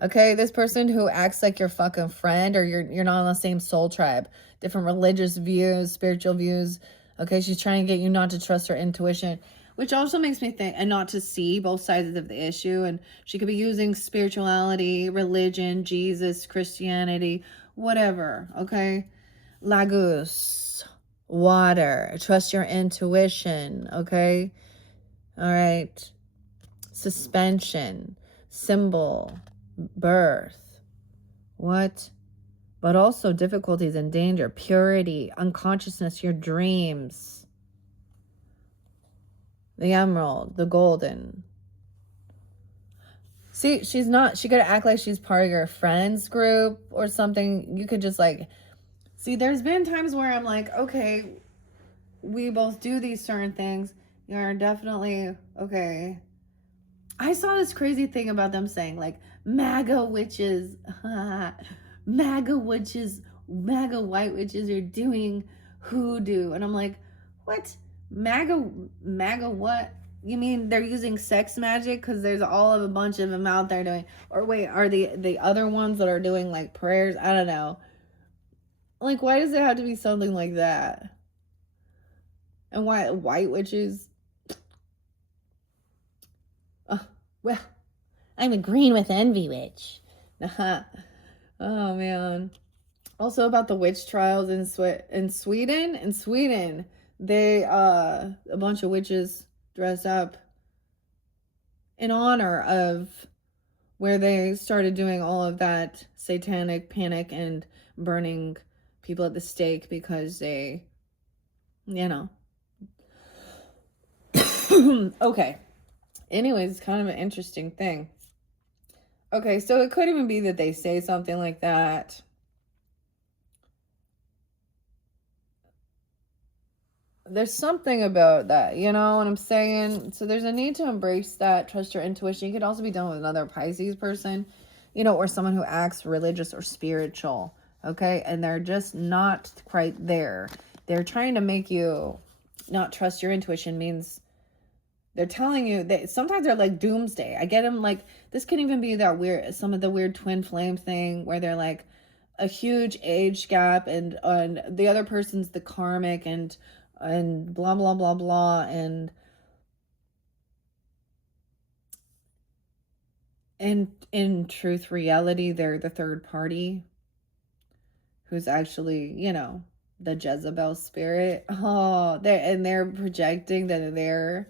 Okay, this person who acts like your fucking friend, or you're not on the same soul tribe, different religious views, spiritual views. Okay, she's trying to get you not to trust her intuition, which also makes me think, and not to see both sides of the issue. And she could be using spirituality, religion, Jesus, Christianity, whatever. Okay, Lagos, water, trust your intuition. Okay, all right, suspension, symbol, birth. What? But also difficulties and danger, purity, unconsciousness, your dreams. The emerald, the golden. See, she could act like she's part of your friends group or something. You could just like, see, there's been times where I'm like, okay, we both do these certain things. You're definitely, okay. I saw this crazy thing about them saying like, MAGA witches, MAGA witches, MAGA white witches are doing hoodoo. And I'm like, what? MAGA what? You mean they're using sex magic? Because there's all of a bunch of them out there doing, or wait, are the other ones that are doing like prayers? I don't know. Like, why does it have to be something like that? And why white witches? Well, I'm a green with envy witch. Oh man. Also about the witch trials in Sweden. In Sweden, they a bunch of witches dress up in honor of where they started doing all of that satanic panic and burning people at the stake because they, okay. Anyways, it's kind of an interesting thing. Okay, so it could even be that they say something like that. There's something about that, you know what I'm saying? So there's a need to embrace that, trust your intuition. You could also be dealing with another Pisces person, or someone who acts religious or spiritual, okay? And they're just not quite there. They're trying to make you not trust your intuition. Means they're telling you that sometimes they're like doomsday. I get them like, this can even be that weird, some of the weird twin flame thing where they're like a huge age gap and the other person's the karmic and blah, blah, blah, blah. And in truth, reality, they're the third party who's actually, the Jezebel spirit. Oh, they're projecting that they're,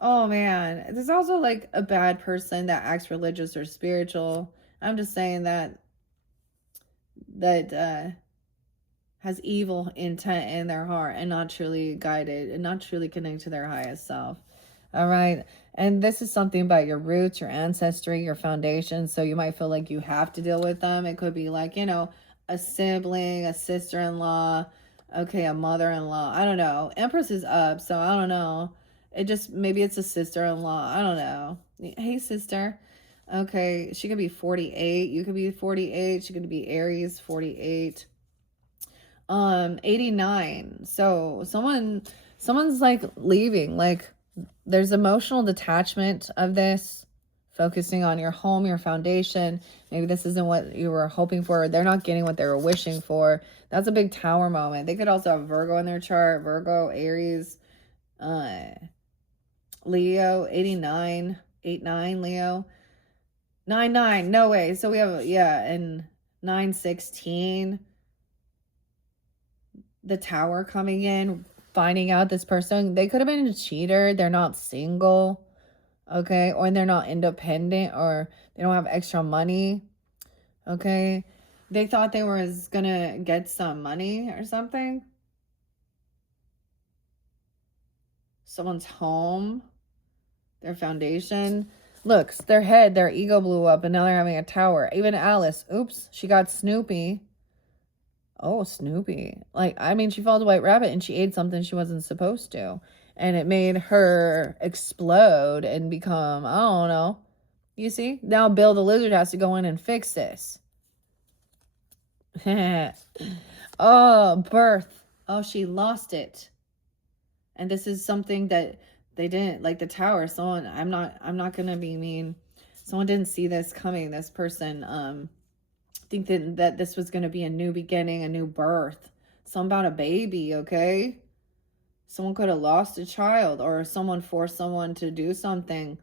oh man, there's also like a bad person that acts religious or spiritual. I'm just saying that has evil intent in their heart and not truly guided and not truly connected to their highest self. All right. And this is something about your roots, your ancestry, your foundation. So you might feel like you have to deal with them. It could be like, a sibling, a sister-in-law, okay, a mother-in-law. I don't know. Empress is up, so I don't know. Maybe it's a sister-in-law. I don't know. Hey, sister. Okay, she could be 48. You could be 48. She could be Aries, 48. 89. So someone's like leaving. Like there's emotional detachment of this, focusing on your home, your foundation. Maybe this isn't what you were hoping for. They're not getting what they were wishing for. That's a big tower moment. They could also have Virgo in their chart. Virgo, Aries, Leo, 89, 89, Leo, 99. No way. So we have, and 916. The tower coming in, finding out this person, they could have been a cheater. They're not single, okay? Or they're not independent, or they don't have extra money, okay? They thought they were gonna get some money or something. Someone's home, their foundation. Look, their head, their ego blew up, and now they're having a tower. Even Alice, oops, she got Snoopy. Oh, Snoopy. She followed a white rabbit and she ate something she wasn't supposed to. And it made her explode and become, I don't know. You see? Now Bill the Lizard has to go in and fix this. Oh, birth. Oh, she lost it. And this is something that they didn't, like the tower. Someone, I'm not gonna be mean. Someone didn't see this coming. This person think that this was gonna be a new beginning, a new birth. Something about a baby, okay? Someone could have lost a child, or someone forced someone to do something,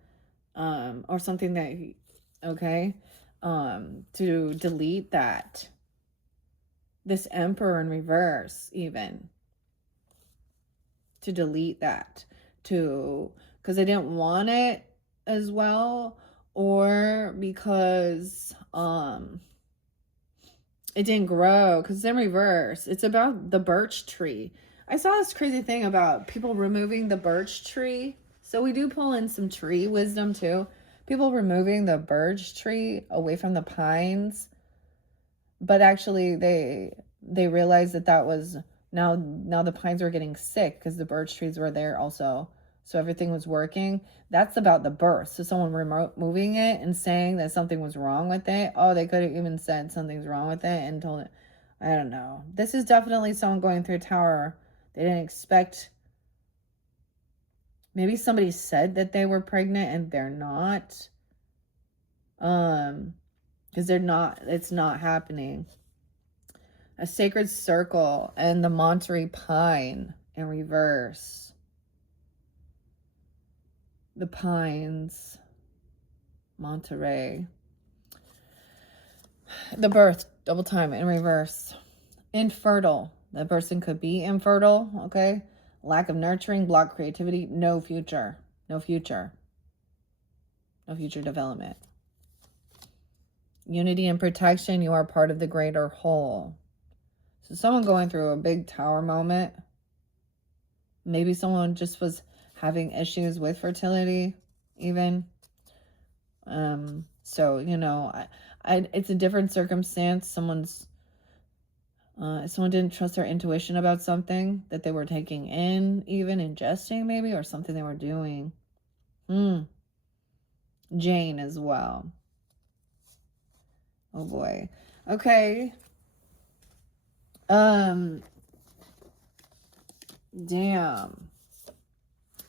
or something that, okay, to delete that. This Emperor in reverse, even. To delete that. Because they didn't want it as well, or because, it didn't grow, because it's in reverse. It's about the birch tree. I saw this crazy thing about people removing the birch tree. So we do pull in some tree wisdom too. People removing the birch tree away from the pines. But actually they realized that was now the pines were getting sick because the birch trees were there also. So everything was working. That's about the birth. So someone removing it and saying that something was wrong with it. Oh, they could have even said something's wrong with it and told it. I don't know. This is definitely someone going through a tower. They didn't expect. Maybe somebody said that they were pregnant and they're not. Because they're not. It's not happening. A sacred circle and the Monterey pine in reverse. The pines, Monterey. The birth, double time in reverse. Infertile. The person could be infertile, okay? Lack of nurturing, block creativity, no future. No future. No future development. Unity and protection, you are part of the greater whole. So someone going through a big tower moment. Maybe someone just was having issues with fertility, even. So, you know, it's a different circumstance. Someone didn't trust their intuition about something that they were taking in, even ingesting maybe, or something they were doing. Jane as well. Oh boy. Okay. Damn.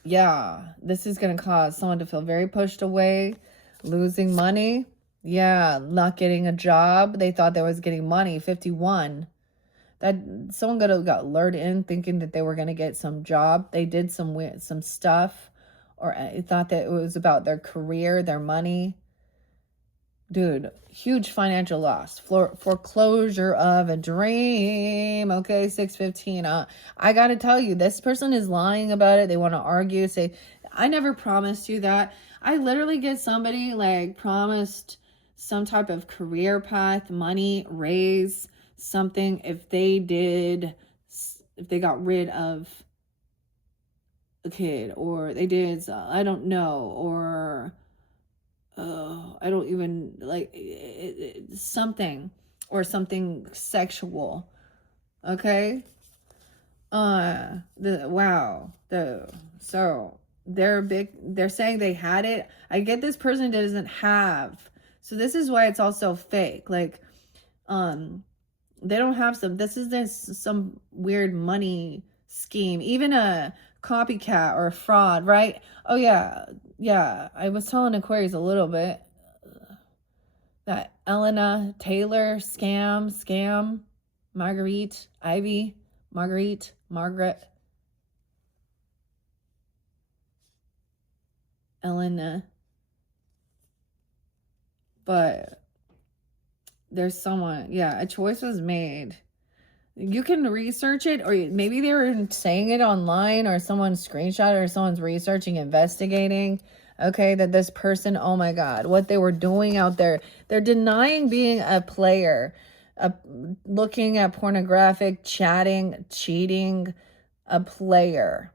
Yeah, this is going to cause someone to feel very pushed away, losing money. Yeah, not getting a job. They thought they was getting money. 51. That someone got lured in thinking that they were going to get some job. They did some stuff, or thought that it was about their career, their money. Dude, huge financial loss. Foreclosure of a dream. Okay, 615. I got to tell you, this person is lying about it. They want to argue, say, I never promised you that. I literally get somebody like promised some type of career path, money, raise, something if they got rid of a kid, or they did, I don't know, or I don't even like something, or something sexual. Okay. So they're saying they had it. I get this person doesn't have. So this is why it's also fake. Like, they don't have this is some weird money scheme, even a copycat or a fraud, right? Oh yeah, I was telling Aquarius a little bit that Elena Taylor scam, Marguerite Elena, but there's someone, yeah, a choice was made. You can research it, or maybe they were saying it online, or someone screenshot, or someone's researching, investigating. Okay, that this person, oh my God, what they were doing out there. They're denying being a player, looking at pornographic, chatting, cheating, a player.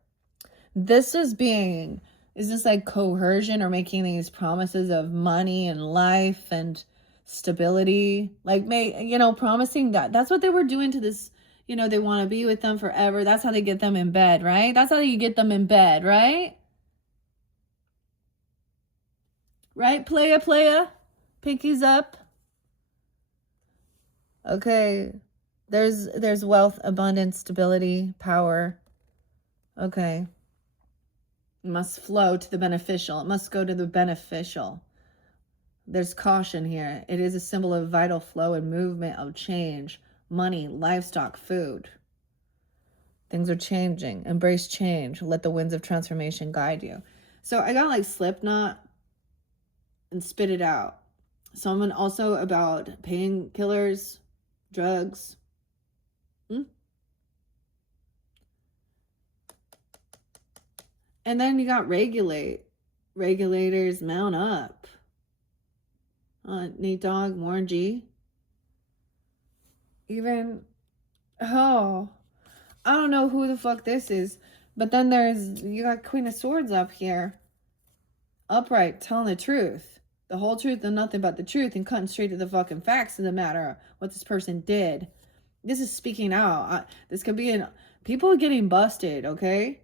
This is this like coercion, or making these promises of money and life and stability, like promising that's what they were doing to this, they want to be with them forever. That's how they get them in bed, right? That's how you get them in bed, right? Right? Playa, pinkies up. Okay. There's wealth, abundance, stability, power. Okay. It must flow to the beneficial. It must go to the beneficial. There's caution here. It is a symbol of vital flow and movement of change, money, livestock, food. Things are changing. Embrace change. Let the winds of transformation guide you. So I got like Slipknot and Spit It Out. Someone also about painkillers, drugs. And then you got regulate. Regulators, mount up. Nate Dogg, Warren G. Even, oh, I don't know who the fuck this is. But then you got Queen of Swords up here. Upright, telling the truth. The whole truth and nothing but the truth, and cutting straight to the fucking facts of the matter. What this person did. This is speaking out. This could be people getting busted, okay?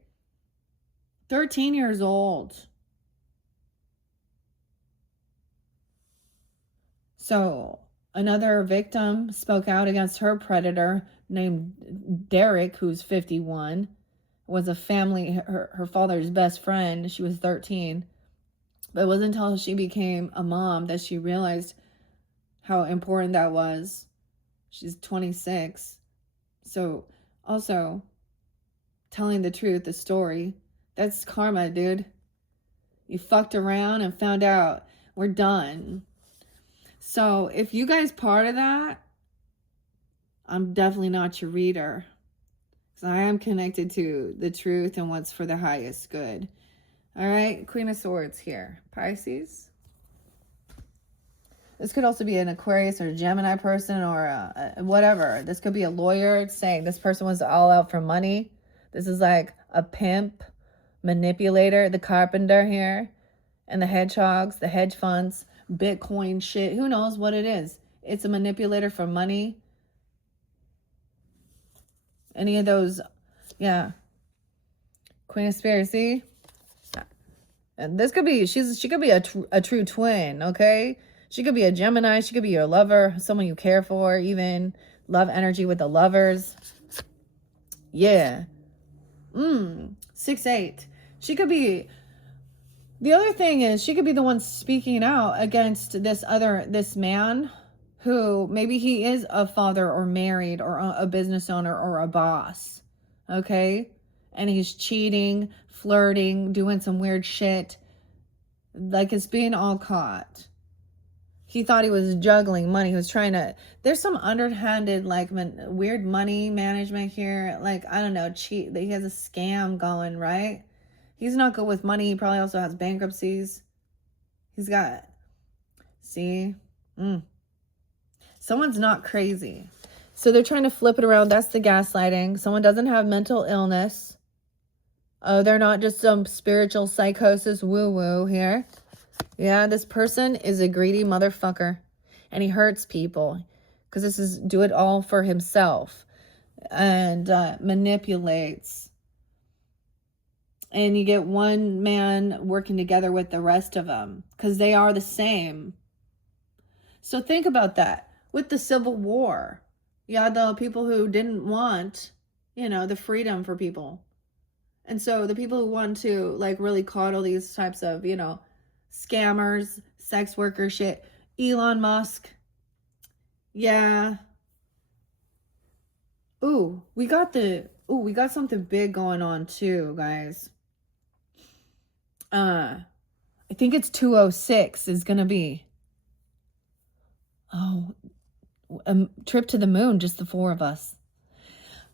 13 years old. So another victim spoke out against her predator named Derek, who's 51, was a family, her father's best friend. She was 13. But it wasn't until she became a mom that she realized how important that was. She's 26. So also telling the truth, the story, that's karma, dude. You fucked around and found out. We're done. So if you guys part of that, I'm definitely not your reader. So I am connected to the truth and what's for the highest good. All right, Queen of Swords here. Pisces. This could also be an Aquarius or a Gemini person or whatever. This could be a lawyer saying this person was all out for money. This is like a pimp, manipulator, the carpenter here, and the hedgehogs, the hedge funds, Bitcoin shit. Who knows what it is? It's a manipulator for money. Any of those, yeah. Queen of Spirits, see? And this could be, she could be a true twin, okay? She could be a Gemini. She could be your lover, someone you care for, even love energy with the lovers. Yeah. 6-8. She could be, the other thing is she could be the one speaking out against this man who maybe he is a father or married or a business owner or a boss. Okay? And he's cheating, flirting, doing some weird shit. Like it's being all caught. He thought he was juggling money. He was trying to, there's some underhanded, like weird money management here. Like, I don't know, cheat. He has a scam going, right? He's not good with money. He probably also has bankruptcies. He's got, see? Someone's not crazy. So they're trying to flip it around. That's the gaslighting. Someone doesn't have mental illness. Oh, they're not just some spiritual psychosis woo-woo here. Yeah, this person is a greedy motherfucker. And he hurts people. Because this is do it all for himself. And manipulates. And you get one man working together with the rest of them. Because they are the same. So think about that. With the Civil War. You had the people who didn't want, the freedom for people. And so the people who want to, like, really coddle these types of, scammers, sex worker shit. Elon Musk. Yeah. Ooh, we got something big going on too, guys. I think it's 206 is going to be. Oh, a trip to the moon, just the four of us.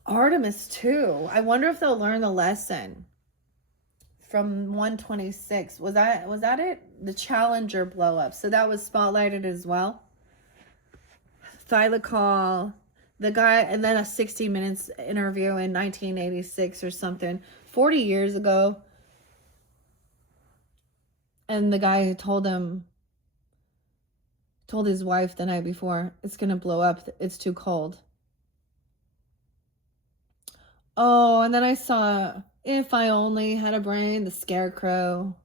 Artemis too. I wonder if they'll learn the lesson from 126. Was that it? The Challenger blow up. So that was spotlighted as well. Thylacol, the guy, and then a 60 Minutes interview in 1986 or something, 40 years ago. And the guy told his wife the night before, it's going to blow up. It's too cold. Oh, and then I saw If I Only Had a Brain, the Scarecrow.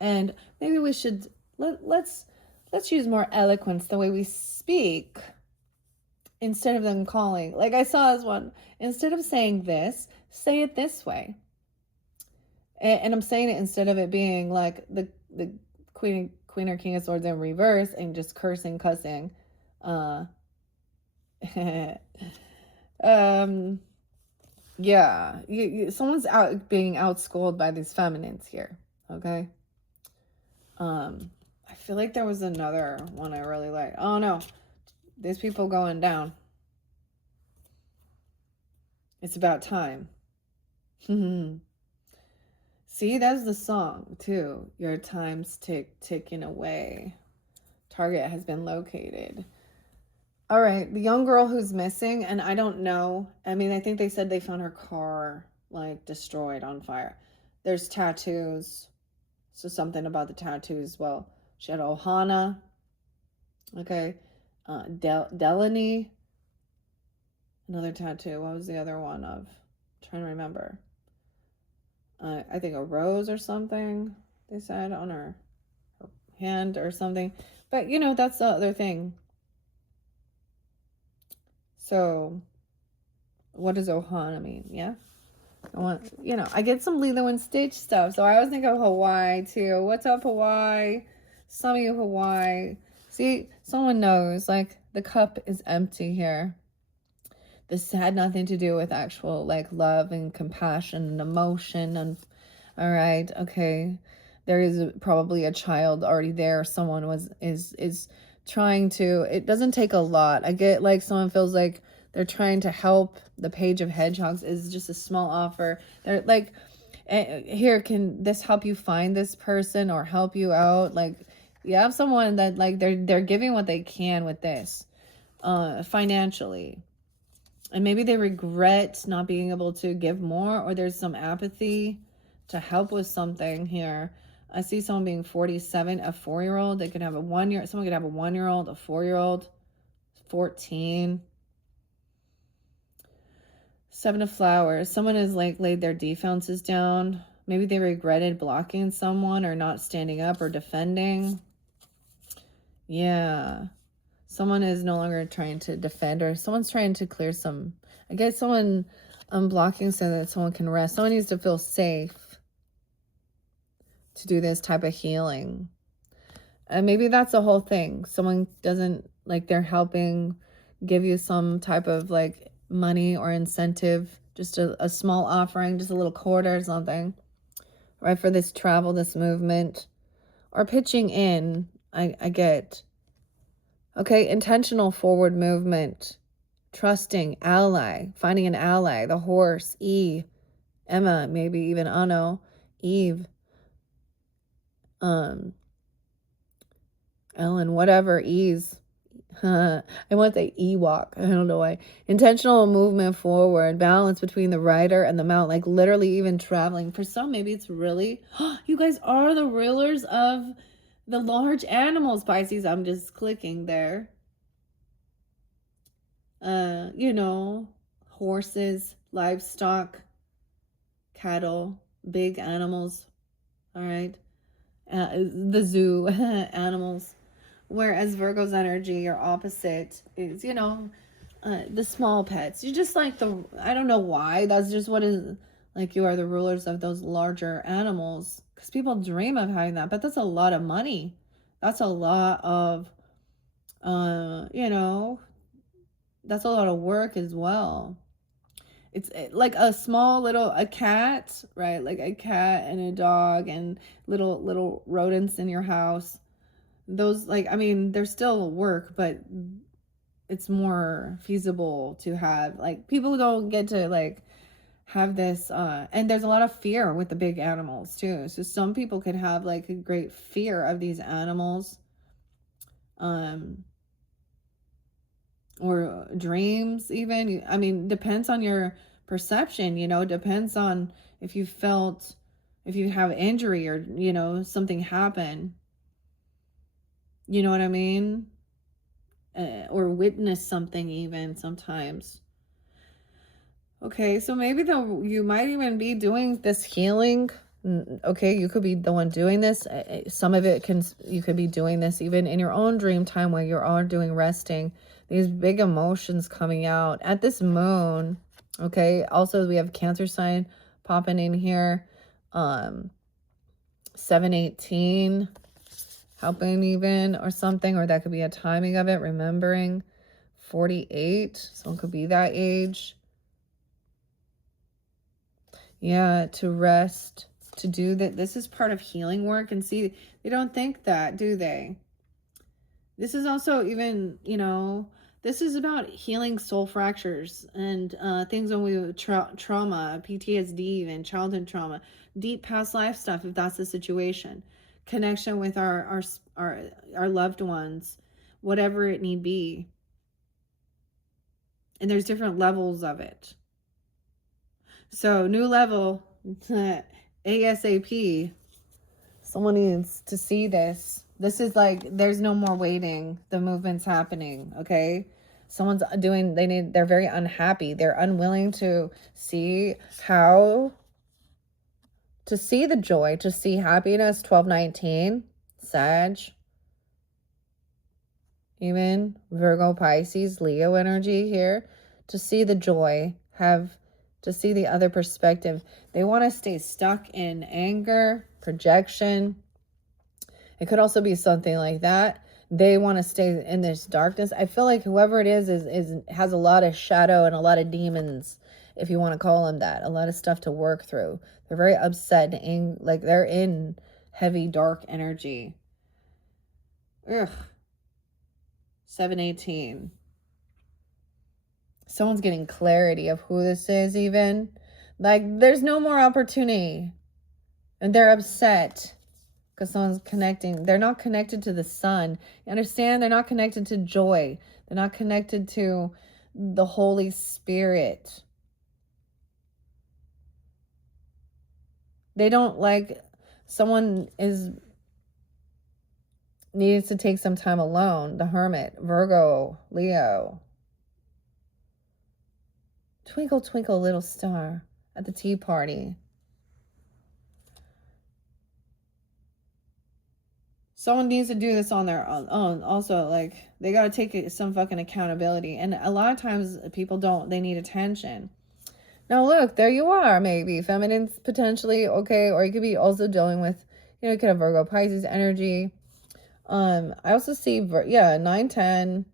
And maybe we should, let's let's use more eloquence the way we speak instead of them calling. Like I saw this one, instead of saying this, say it this way. And I'm saying it instead of it being like the queen or king of swords in reverse and just cursing, cussing. Yeah, someone's out being outschooled by these feminines here. Okay. I feel like there was another one I really like. Oh no, there's people going down. It's about time. See, that's the song too. Your time's ticking away. Target has been located. All right, the young girl who's missing, and I don't know. I mean, I think they said they found her car like destroyed on fire. There's tattoos. So something about the tattoos. Well, she had Ohana. Okay. Delaney. Another tattoo. What was the other one of? I'm trying to remember. I think a rose or something. They said on her hand or something. But, you know, that's the other thing. So, what does Ohana mean? Yeah? I get some Lilo and Stitch stuff. So I always think of Hawaii, too. What's up, Hawaii? Some of you, Hawaii. See, someone knows. Like, the cup is empty here. This had nothing to do with actual, like, love and compassion and emotion. And all right, okay. There is probably a child already there. Someone is trying to. It doesn't take a lot. I get like someone feels like they're trying to help. The Page of Hedgehogs is just a small offer. They're like, here, can this help you find this person or help you out? Like, you have someone that like they're giving what they can with this, financially. And maybe they regret not being able to give more, or there's some apathy to help with something here. I see someone being 47, a 4-year-old. They could have a 1-year. Someone could have a 1-year-old, a 4-year-old, 14. 7 of Flowers. Someone has like laid their defenses down. Maybe they regretted blocking someone or not standing up or defending. Yeah. Someone is no longer trying to defend, or someone's trying to clear some. I guess someone unblocking so that someone can rest. Someone needs to feel safe to do this type of healing. And maybe that's the whole thing. Someone doesn't, like, they're helping give you some type of like money or incentive, just a small offering, just a little quarter or something, right, for this travel, this movement, or pitching in. I get. Okay, intentional forward movement, trusting, ally, finding an ally, the horse, Emma, maybe even Ano, Eve, Ellen, whatever, ease. I want the Ewok. I don't know why. Intentional movement forward, balance between the rider and the mount, like literally even traveling. For some, maybe it's really, you guys are the rulers of the large animals, Pisces. I'm just clicking there. Horses, livestock, cattle, big animals. All right. The zoo animals. Whereas Virgo's energy, your opposite, is, the small pets. You just like I don't know why. That's just what is, like, you are the rulers of those larger animals. Because people dream of having that. But that's a lot of money. That's a lot of, that's a lot of work as well. It's like a small a cat, right? Like a cat and a dog and little rodents in your house. Those, like, I mean, they're still work, but it's more feasible to have, like, people don't get to like have this, and there's a lot of fear with the big animals too. So some people could have like a great fear of these animals, or dreams even. I mean, depends on your perception, depends on if you have injury or, something happen. You know what I mean? Or witness something even sometimes. Okay, so maybe you might even be doing this healing Okay, you could be the one doing this. Some of it you could be doing this even in your own dream time while you're all doing resting. These big emotions coming out at this moon. Okay, also we have Cancer sign popping in here. 718 helping even, or something, or that could be a timing of it, remembering. 48, someone could be that age. Yeah, to rest, to do that. This is part of healing work. And see, they don't think that, do they? This is also even, this is about healing soul fractures and things when we trauma, PTSD, even childhood trauma, deep past life stuff, if that's the situation, connection with our loved ones, whatever it need be. And there's different levels of it. So new level, ASAP. Someone needs to see this. This is like, there's no more waiting. The movement's happening, okay? Someone's doing, they're very unhappy. They're unwilling to see to see the joy, to see happiness. 1219, Sag. Even Virgo, Pisces, Leo energy here. To see the joy, to see the other perspective. They want to stay stuck in anger, projection. It could also be something like that. They want to stay in this darkness. I feel like whoever it is has a lot of shadow and a lot of demons, if you want to call them that. A lot of stuff to work through. They're very upset and like they're in heavy dark energy. Ugh. 718. Someone's getting clarity of who this is even. Like, there's no more opportunity. And they're upset because someone's connecting. They're not connected to the sun. You understand? They're not connected to joy. They're not connected to the Holy Spirit. They don't like, someone needs to take some time alone. The Hermit, Virgo, Leo. Twinkle, twinkle, little star at the tea party. Someone needs to do this on their own. Also, like, they got to take some fucking accountability. And a lot of times people don't. They need attention. Now, look, there you are, maybe. Feminine's potentially, okay. Or you could be also dealing with, you could have Virgo, Pisces energy. I also see, 9-10.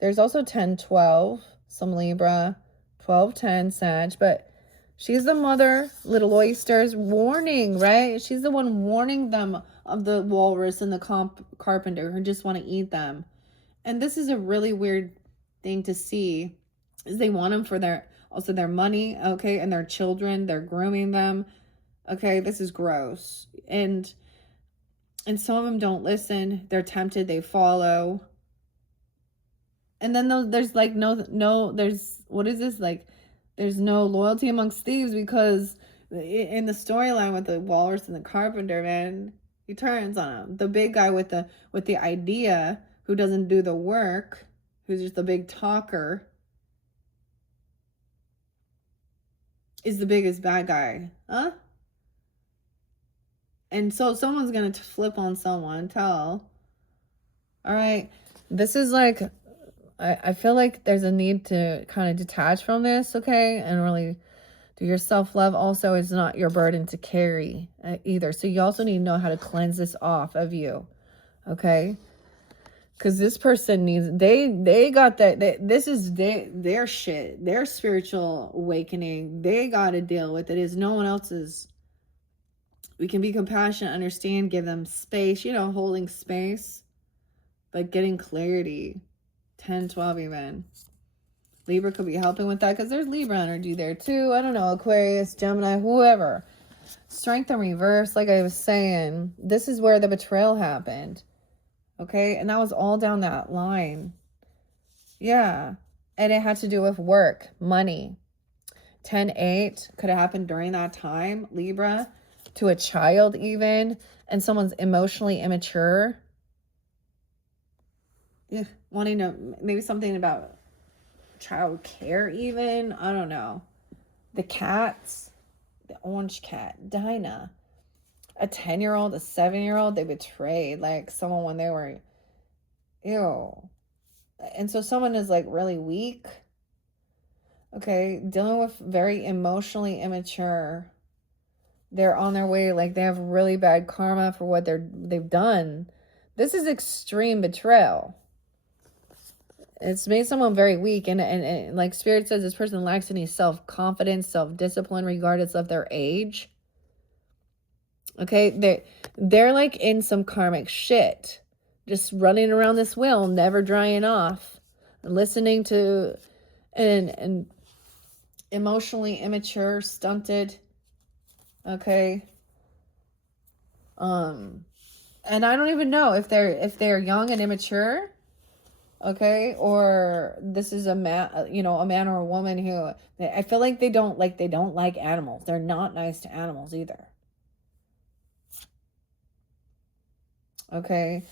There's also 10-12. Some Libra. 12-10 Sag. But she's the mother, little oysters, warning, right? She's the one warning them of the walrus and the carpenter who just want to eat them. And this is a really weird thing to see, is they want them for their money, okay, and their children. They're grooming them, okay. This is gross. And some of them don't listen. They're tempted, they follow. And then there's like there's, what is this, like, there's no loyalty amongst thieves, because in the storyline with the walrus and the carpenter, man, he turns on him. The big guy with the idea, who doesn't do the work, who's just the big talker, is the biggest bad guy, huh? And so someone's gonna flip on someone. All right, this is like, I feel like there's a need to kind of detach from this, okay? And really do your self-love. Also, it's not your burden to carry either. So you also need to know how to cleanse this off of you, okay? Because this person needs, they got that, this is their shit, their spiritual awakening. They got to deal with it. It's no one else's. We can be compassionate, understand, give them space, holding space, but getting clarity. 10-12 even. Libra could be helping with that, because there's Libra energy there too. I don't know, Aquarius, Gemini, whoever. Strength in reverse, like I was saying. This is where the betrayal happened. Okay, and that was all down that line. Yeah, and it had to do with work, money. 10-8 could have happened during that time, Libra, to a child even, and someone's emotionally immature. Yeah, wanting to, maybe something about child care even. I don't know. The cats, the orange cat, Dinah. A 10-year-old, a 7-year-old, they betrayed like someone when they were, ew. And so someone is like really weak. Okay, dealing with very emotionally immature. They're on their way, like they have really bad karma for what they've done. This is extreme betrayal. It's made someone very weak, and like Spirit says, this person lacks any self-confidence, self-discipline, regardless of their age. Okay, they're like in some karmic shit, just running around this wheel, never drying off, listening to and emotionally immature, stunted. Okay. And I don't even know if they're young and immature, okay, or this is a man, a man or a woman who, I feel like they don't like animals. They're not nice to animals either. Okay.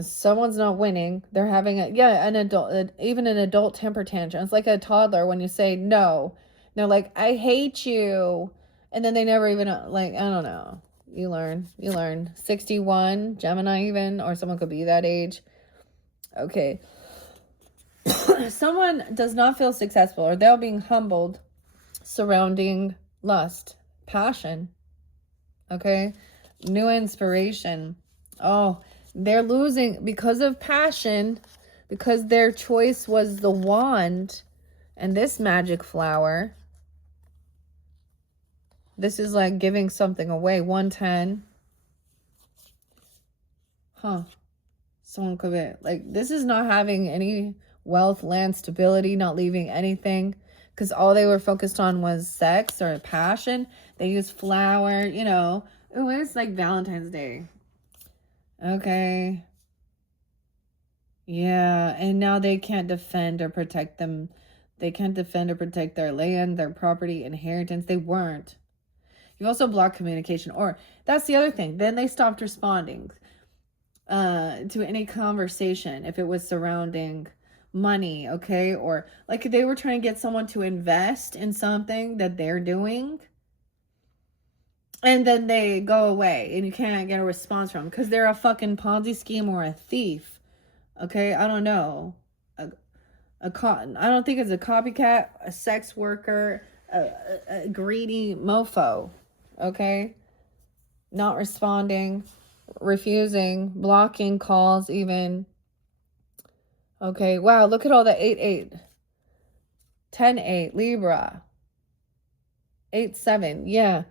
Someone's not winning. They're having an adult, even an adult temper tantrum. It's like a toddler when you say no. They're like, I hate you. And then they never even, like, I don't know. You learn. 61, Gemini even, or someone could be that age. Okay. Someone does not feel successful, or they're being humbled surrounding lust, passion. Okay. New inspiration. Oh, they're losing because of passion, because their choice was the wand and this magic flower. This is like giving something away. 110. Huh. Someone could be like, this is not having any wealth, land, stability, not leaving anything, because all they were focused on was sex or passion. They used flower, It was like Valentine's Day. Okay. Yeah, and now they can't defend or protect them. They can't defend or protect their land, their property, inheritance. They weren't. You also block communication. Or that's the other thing. Then they stopped responding to any conversation if it was surrounding money, okay? Or like they were trying to get someone to invest in something that they're doing, and then they go away and you can't get a response from them because they're a fucking Ponzi scheme or a thief. Okay, I don't know. I don't think it's a copycat, a sex worker, a greedy mofo. Okay, not responding, refusing, blocking calls even. Okay, wow, look at all the 8-8, 10-8, Libra, 8-7, yeah.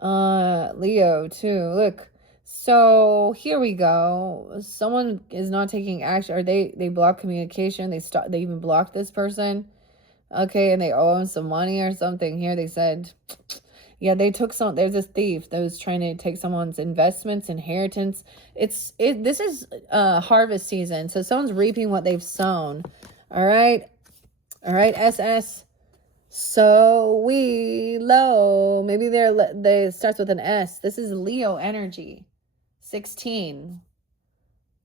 Leo too. Look. So here we go. Someone is not taking action, or they block communication. They even blocked this person. Okay, and they owe him some money or something. Here they said, yeah, they took there's this thief that was trying to take someone's investments, inheritance. This is harvest season. So someone's reaping what they've sown. All right, SS. So we low. Maybe they starts with an S. This is Leo energy. 16.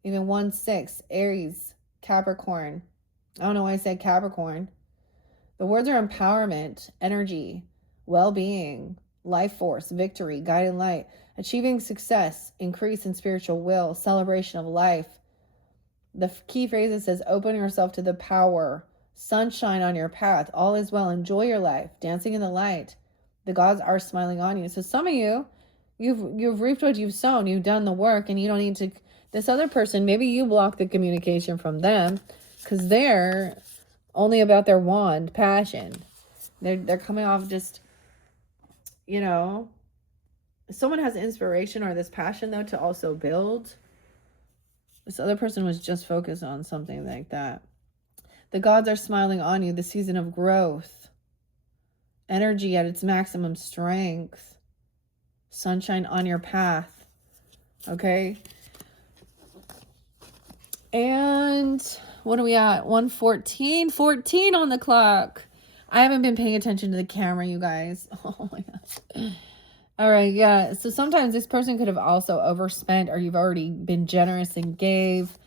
Even 1-6. Aries. Capricorn. I don't know why I said Capricorn. The words are empowerment, energy, well-being, life force, victory, guiding light, achieving success, increase in spiritual will, celebration of life. The key phrase says, open yourself to the power, sunshine on your path, all is well, enjoy your life, dancing in the light. The gods are smiling on you. So some of you, you've reaped what you've sown, you've done the work, and you don't need to, this other person, maybe you block the communication from them because they're only about their wand, passion. They're coming off just, someone has inspiration or this passion though to also build. This other person was just focused on something like that. The gods are smiling on you, the season of growth, energy at its maximum strength, sunshine on your path. Okay. And what are we at? 1:14, 14 on the clock. I haven't been paying attention to the camera, you guys. Oh my gosh. All right, yeah. So sometimes this person could have also overspent, or you've already been generous and gave.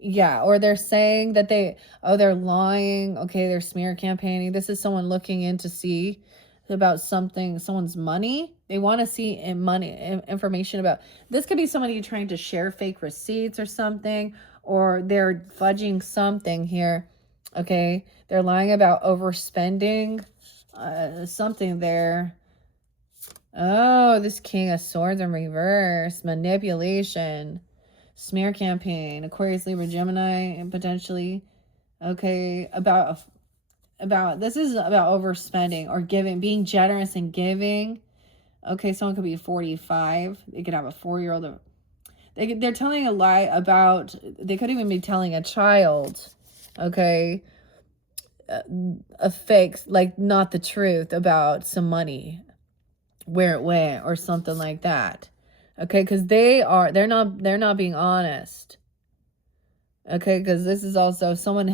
Yeah, or they're saying that they're lying. Okay, they're smear campaigning. This is someone looking in to see about something, someone's money. They want to see information about, this could be somebody trying to share fake receipts or something, or they're fudging something here. Okay, they're lying about overspending something there. Oh, this King of Swords in reverse. Manipulation. Smear campaign. Aquarius, Libra, Gemini, and potentially. Okay, about this is about overspending or giving, being generous and giving. Okay, someone could be 45. They could have a 4-year-old. They're telling a lie about, they could even be telling a child, okay, a fake, like not the truth about some money, where it went or something like that. Okay, because they're not being honest. Okay, because this is also, someone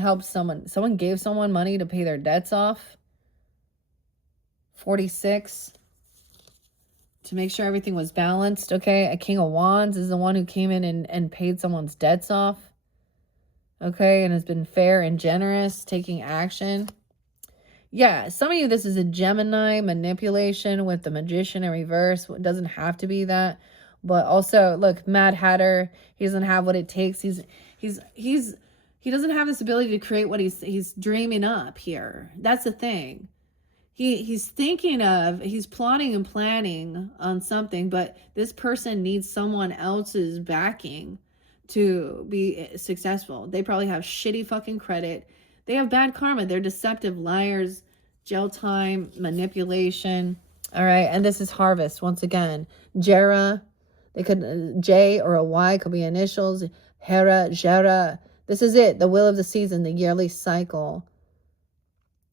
gave someone money to pay their debts off. 46. To make sure everything was balanced. Okay, a King of Wands is the one who came in and paid someone's debts off. Okay, and has been fair and generous, taking action. Yeah, some of you, this is a Gemini manipulation with the Magician in reverse. It doesn't have to be that. But also, look, Mad Hatter, he doesn't have what it takes. He doesn't have this ability to create what he's dreaming up here. That's the thing. He's plotting and planning on something, but this person needs someone else's backing to be successful. They probably have shitty fucking credit. They have bad karma. They're deceptive, liars, jail time, manipulation. All right, and this is Harvest once again. Jera, they could J or a Y could be initials. Hera, Jera. This is it. The will of the season, the yearly cycle.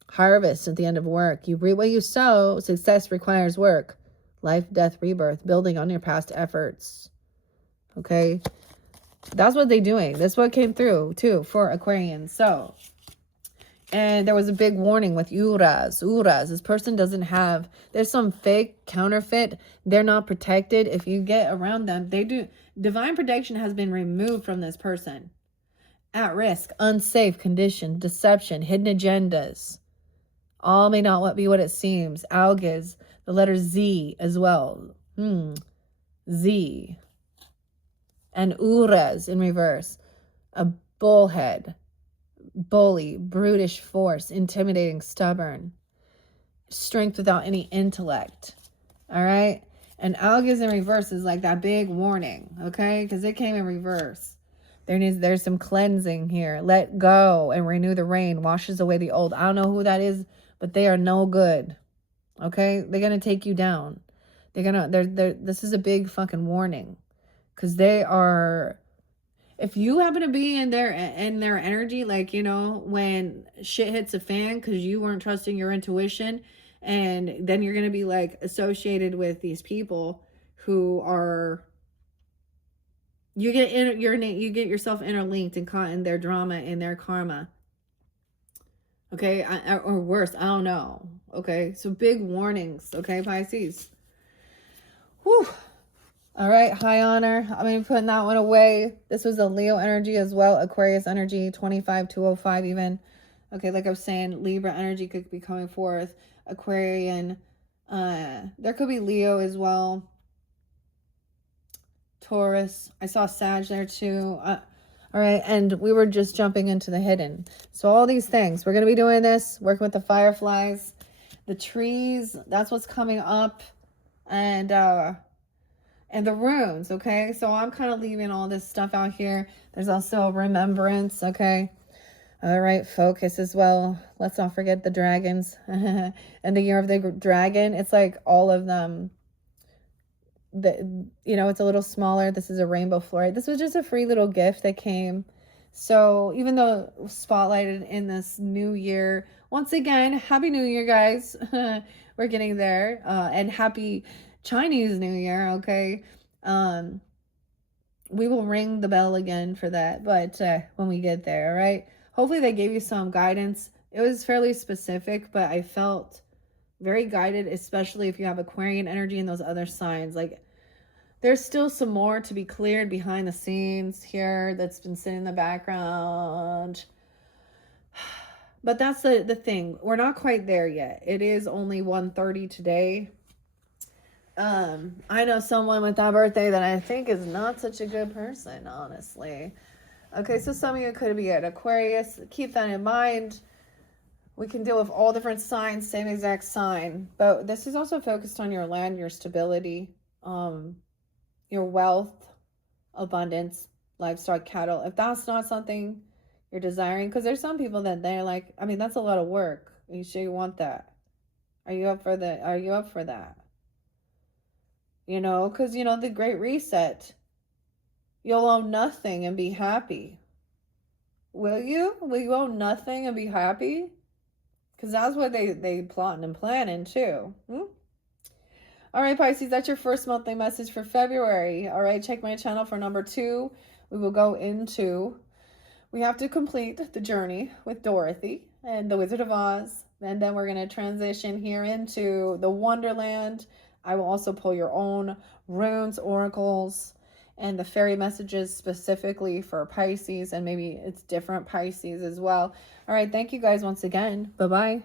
Harvest at the end of work. You reap what you sow. Success requires work. Life, death, rebirth. Building on your past efforts. Okay. That's what they're doing. That's what came through too for Aquarians. So, and there was a big warning with Uras. This person doesn't have, there's some fake counterfeit. They're not protected. If you get around them, they do. Divine protection has been removed from this person. At risk, unsafe conditions, deception, hidden agendas. All may not be what it seems. Algas, the letter Z as well. Z. And Uras in reverse. A bullhead. Bully, brutish force, intimidating, stubborn. Strength without any intellect. All right? And Algas in reverse is like that big warning, okay? Because it came in reverse. There's some cleansing here. Let go and renew the rain. Washes away the old. I don't know who that is, but they are no good. Okay? They're going to take you down. This is a big fucking warning. Because they are, if you happen to be in their energy, like, you know, when shit hits a fan because you weren't trusting your intuition, and then you're going to be like associated with these people who are, you get yourself interlinked and caught in their drama and their karma. Okay, or worse, I don't know. Okay, so big warnings. Okay, Pisces. Whew. All right, high honor. I'm going to be putting that one away. This was a Leo energy as well. Aquarius energy, 25205 even. Okay, like I was saying, Libra energy could be coming forth. Aquarian. There could be Leo as well. Taurus. I saw Sag there too. All right, and we were just jumping into the hidden. So all these things. We're going to be doing this, working with the fireflies. The trees, that's what's coming up. And the runes, okay? So I'm kind of leaving all this stuff out here. There's also remembrance, okay? All right, focus as well. Let's not forget the dragons. And the year of the dragon, it's like all of them. It's a little smaller. This is a rainbow florid. This was just a free little gift that came. So even though spotlighted in this new year, once again, Happy New Year, guys. We're getting there. And happy Chinese New Year, okay? We will ring the bell again for that, but when we get there, all right? Hopefully they gave you some guidance. It was fairly specific, but I felt very guided, especially if you have Aquarian energy and those other signs. Like, there's still some more to be cleared behind the scenes here that's been sitting in the background. But that's the thing. We're not quite there yet. It is only 1:30 today. I know someone with that birthday that I think is not such a good person, honestly. Okay, so some of you could be at Aquarius. Keep that in mind. We can deal with all different signs, same exact sign. But this is also focused on your land, your stability, your wealth, abundance, livestock, cattle. If that's not something you're desiring, because there's some people that they're like, I mean, that's a lot of work. Are you sure you want that? Are you up for that? Are you up for that? You know, because, you know, the Great Reset, you'll own nothing and be happy. Will you? Will you own nothing and be happy? Because that's what they plotting and planning too. All right, Pisces, that's your first monthly message for February. All right, check my channel for number 2. We will go into, we have to complete the journey with Dorothy and the Wizard of Oz. And then we're going to transition here into the Wonderland. I will also pull your own runes, oracles, and the fairy messages specifically for Pisces. And maybe it's different Pisces as well. All right, thank you guys once again. Bye-bye.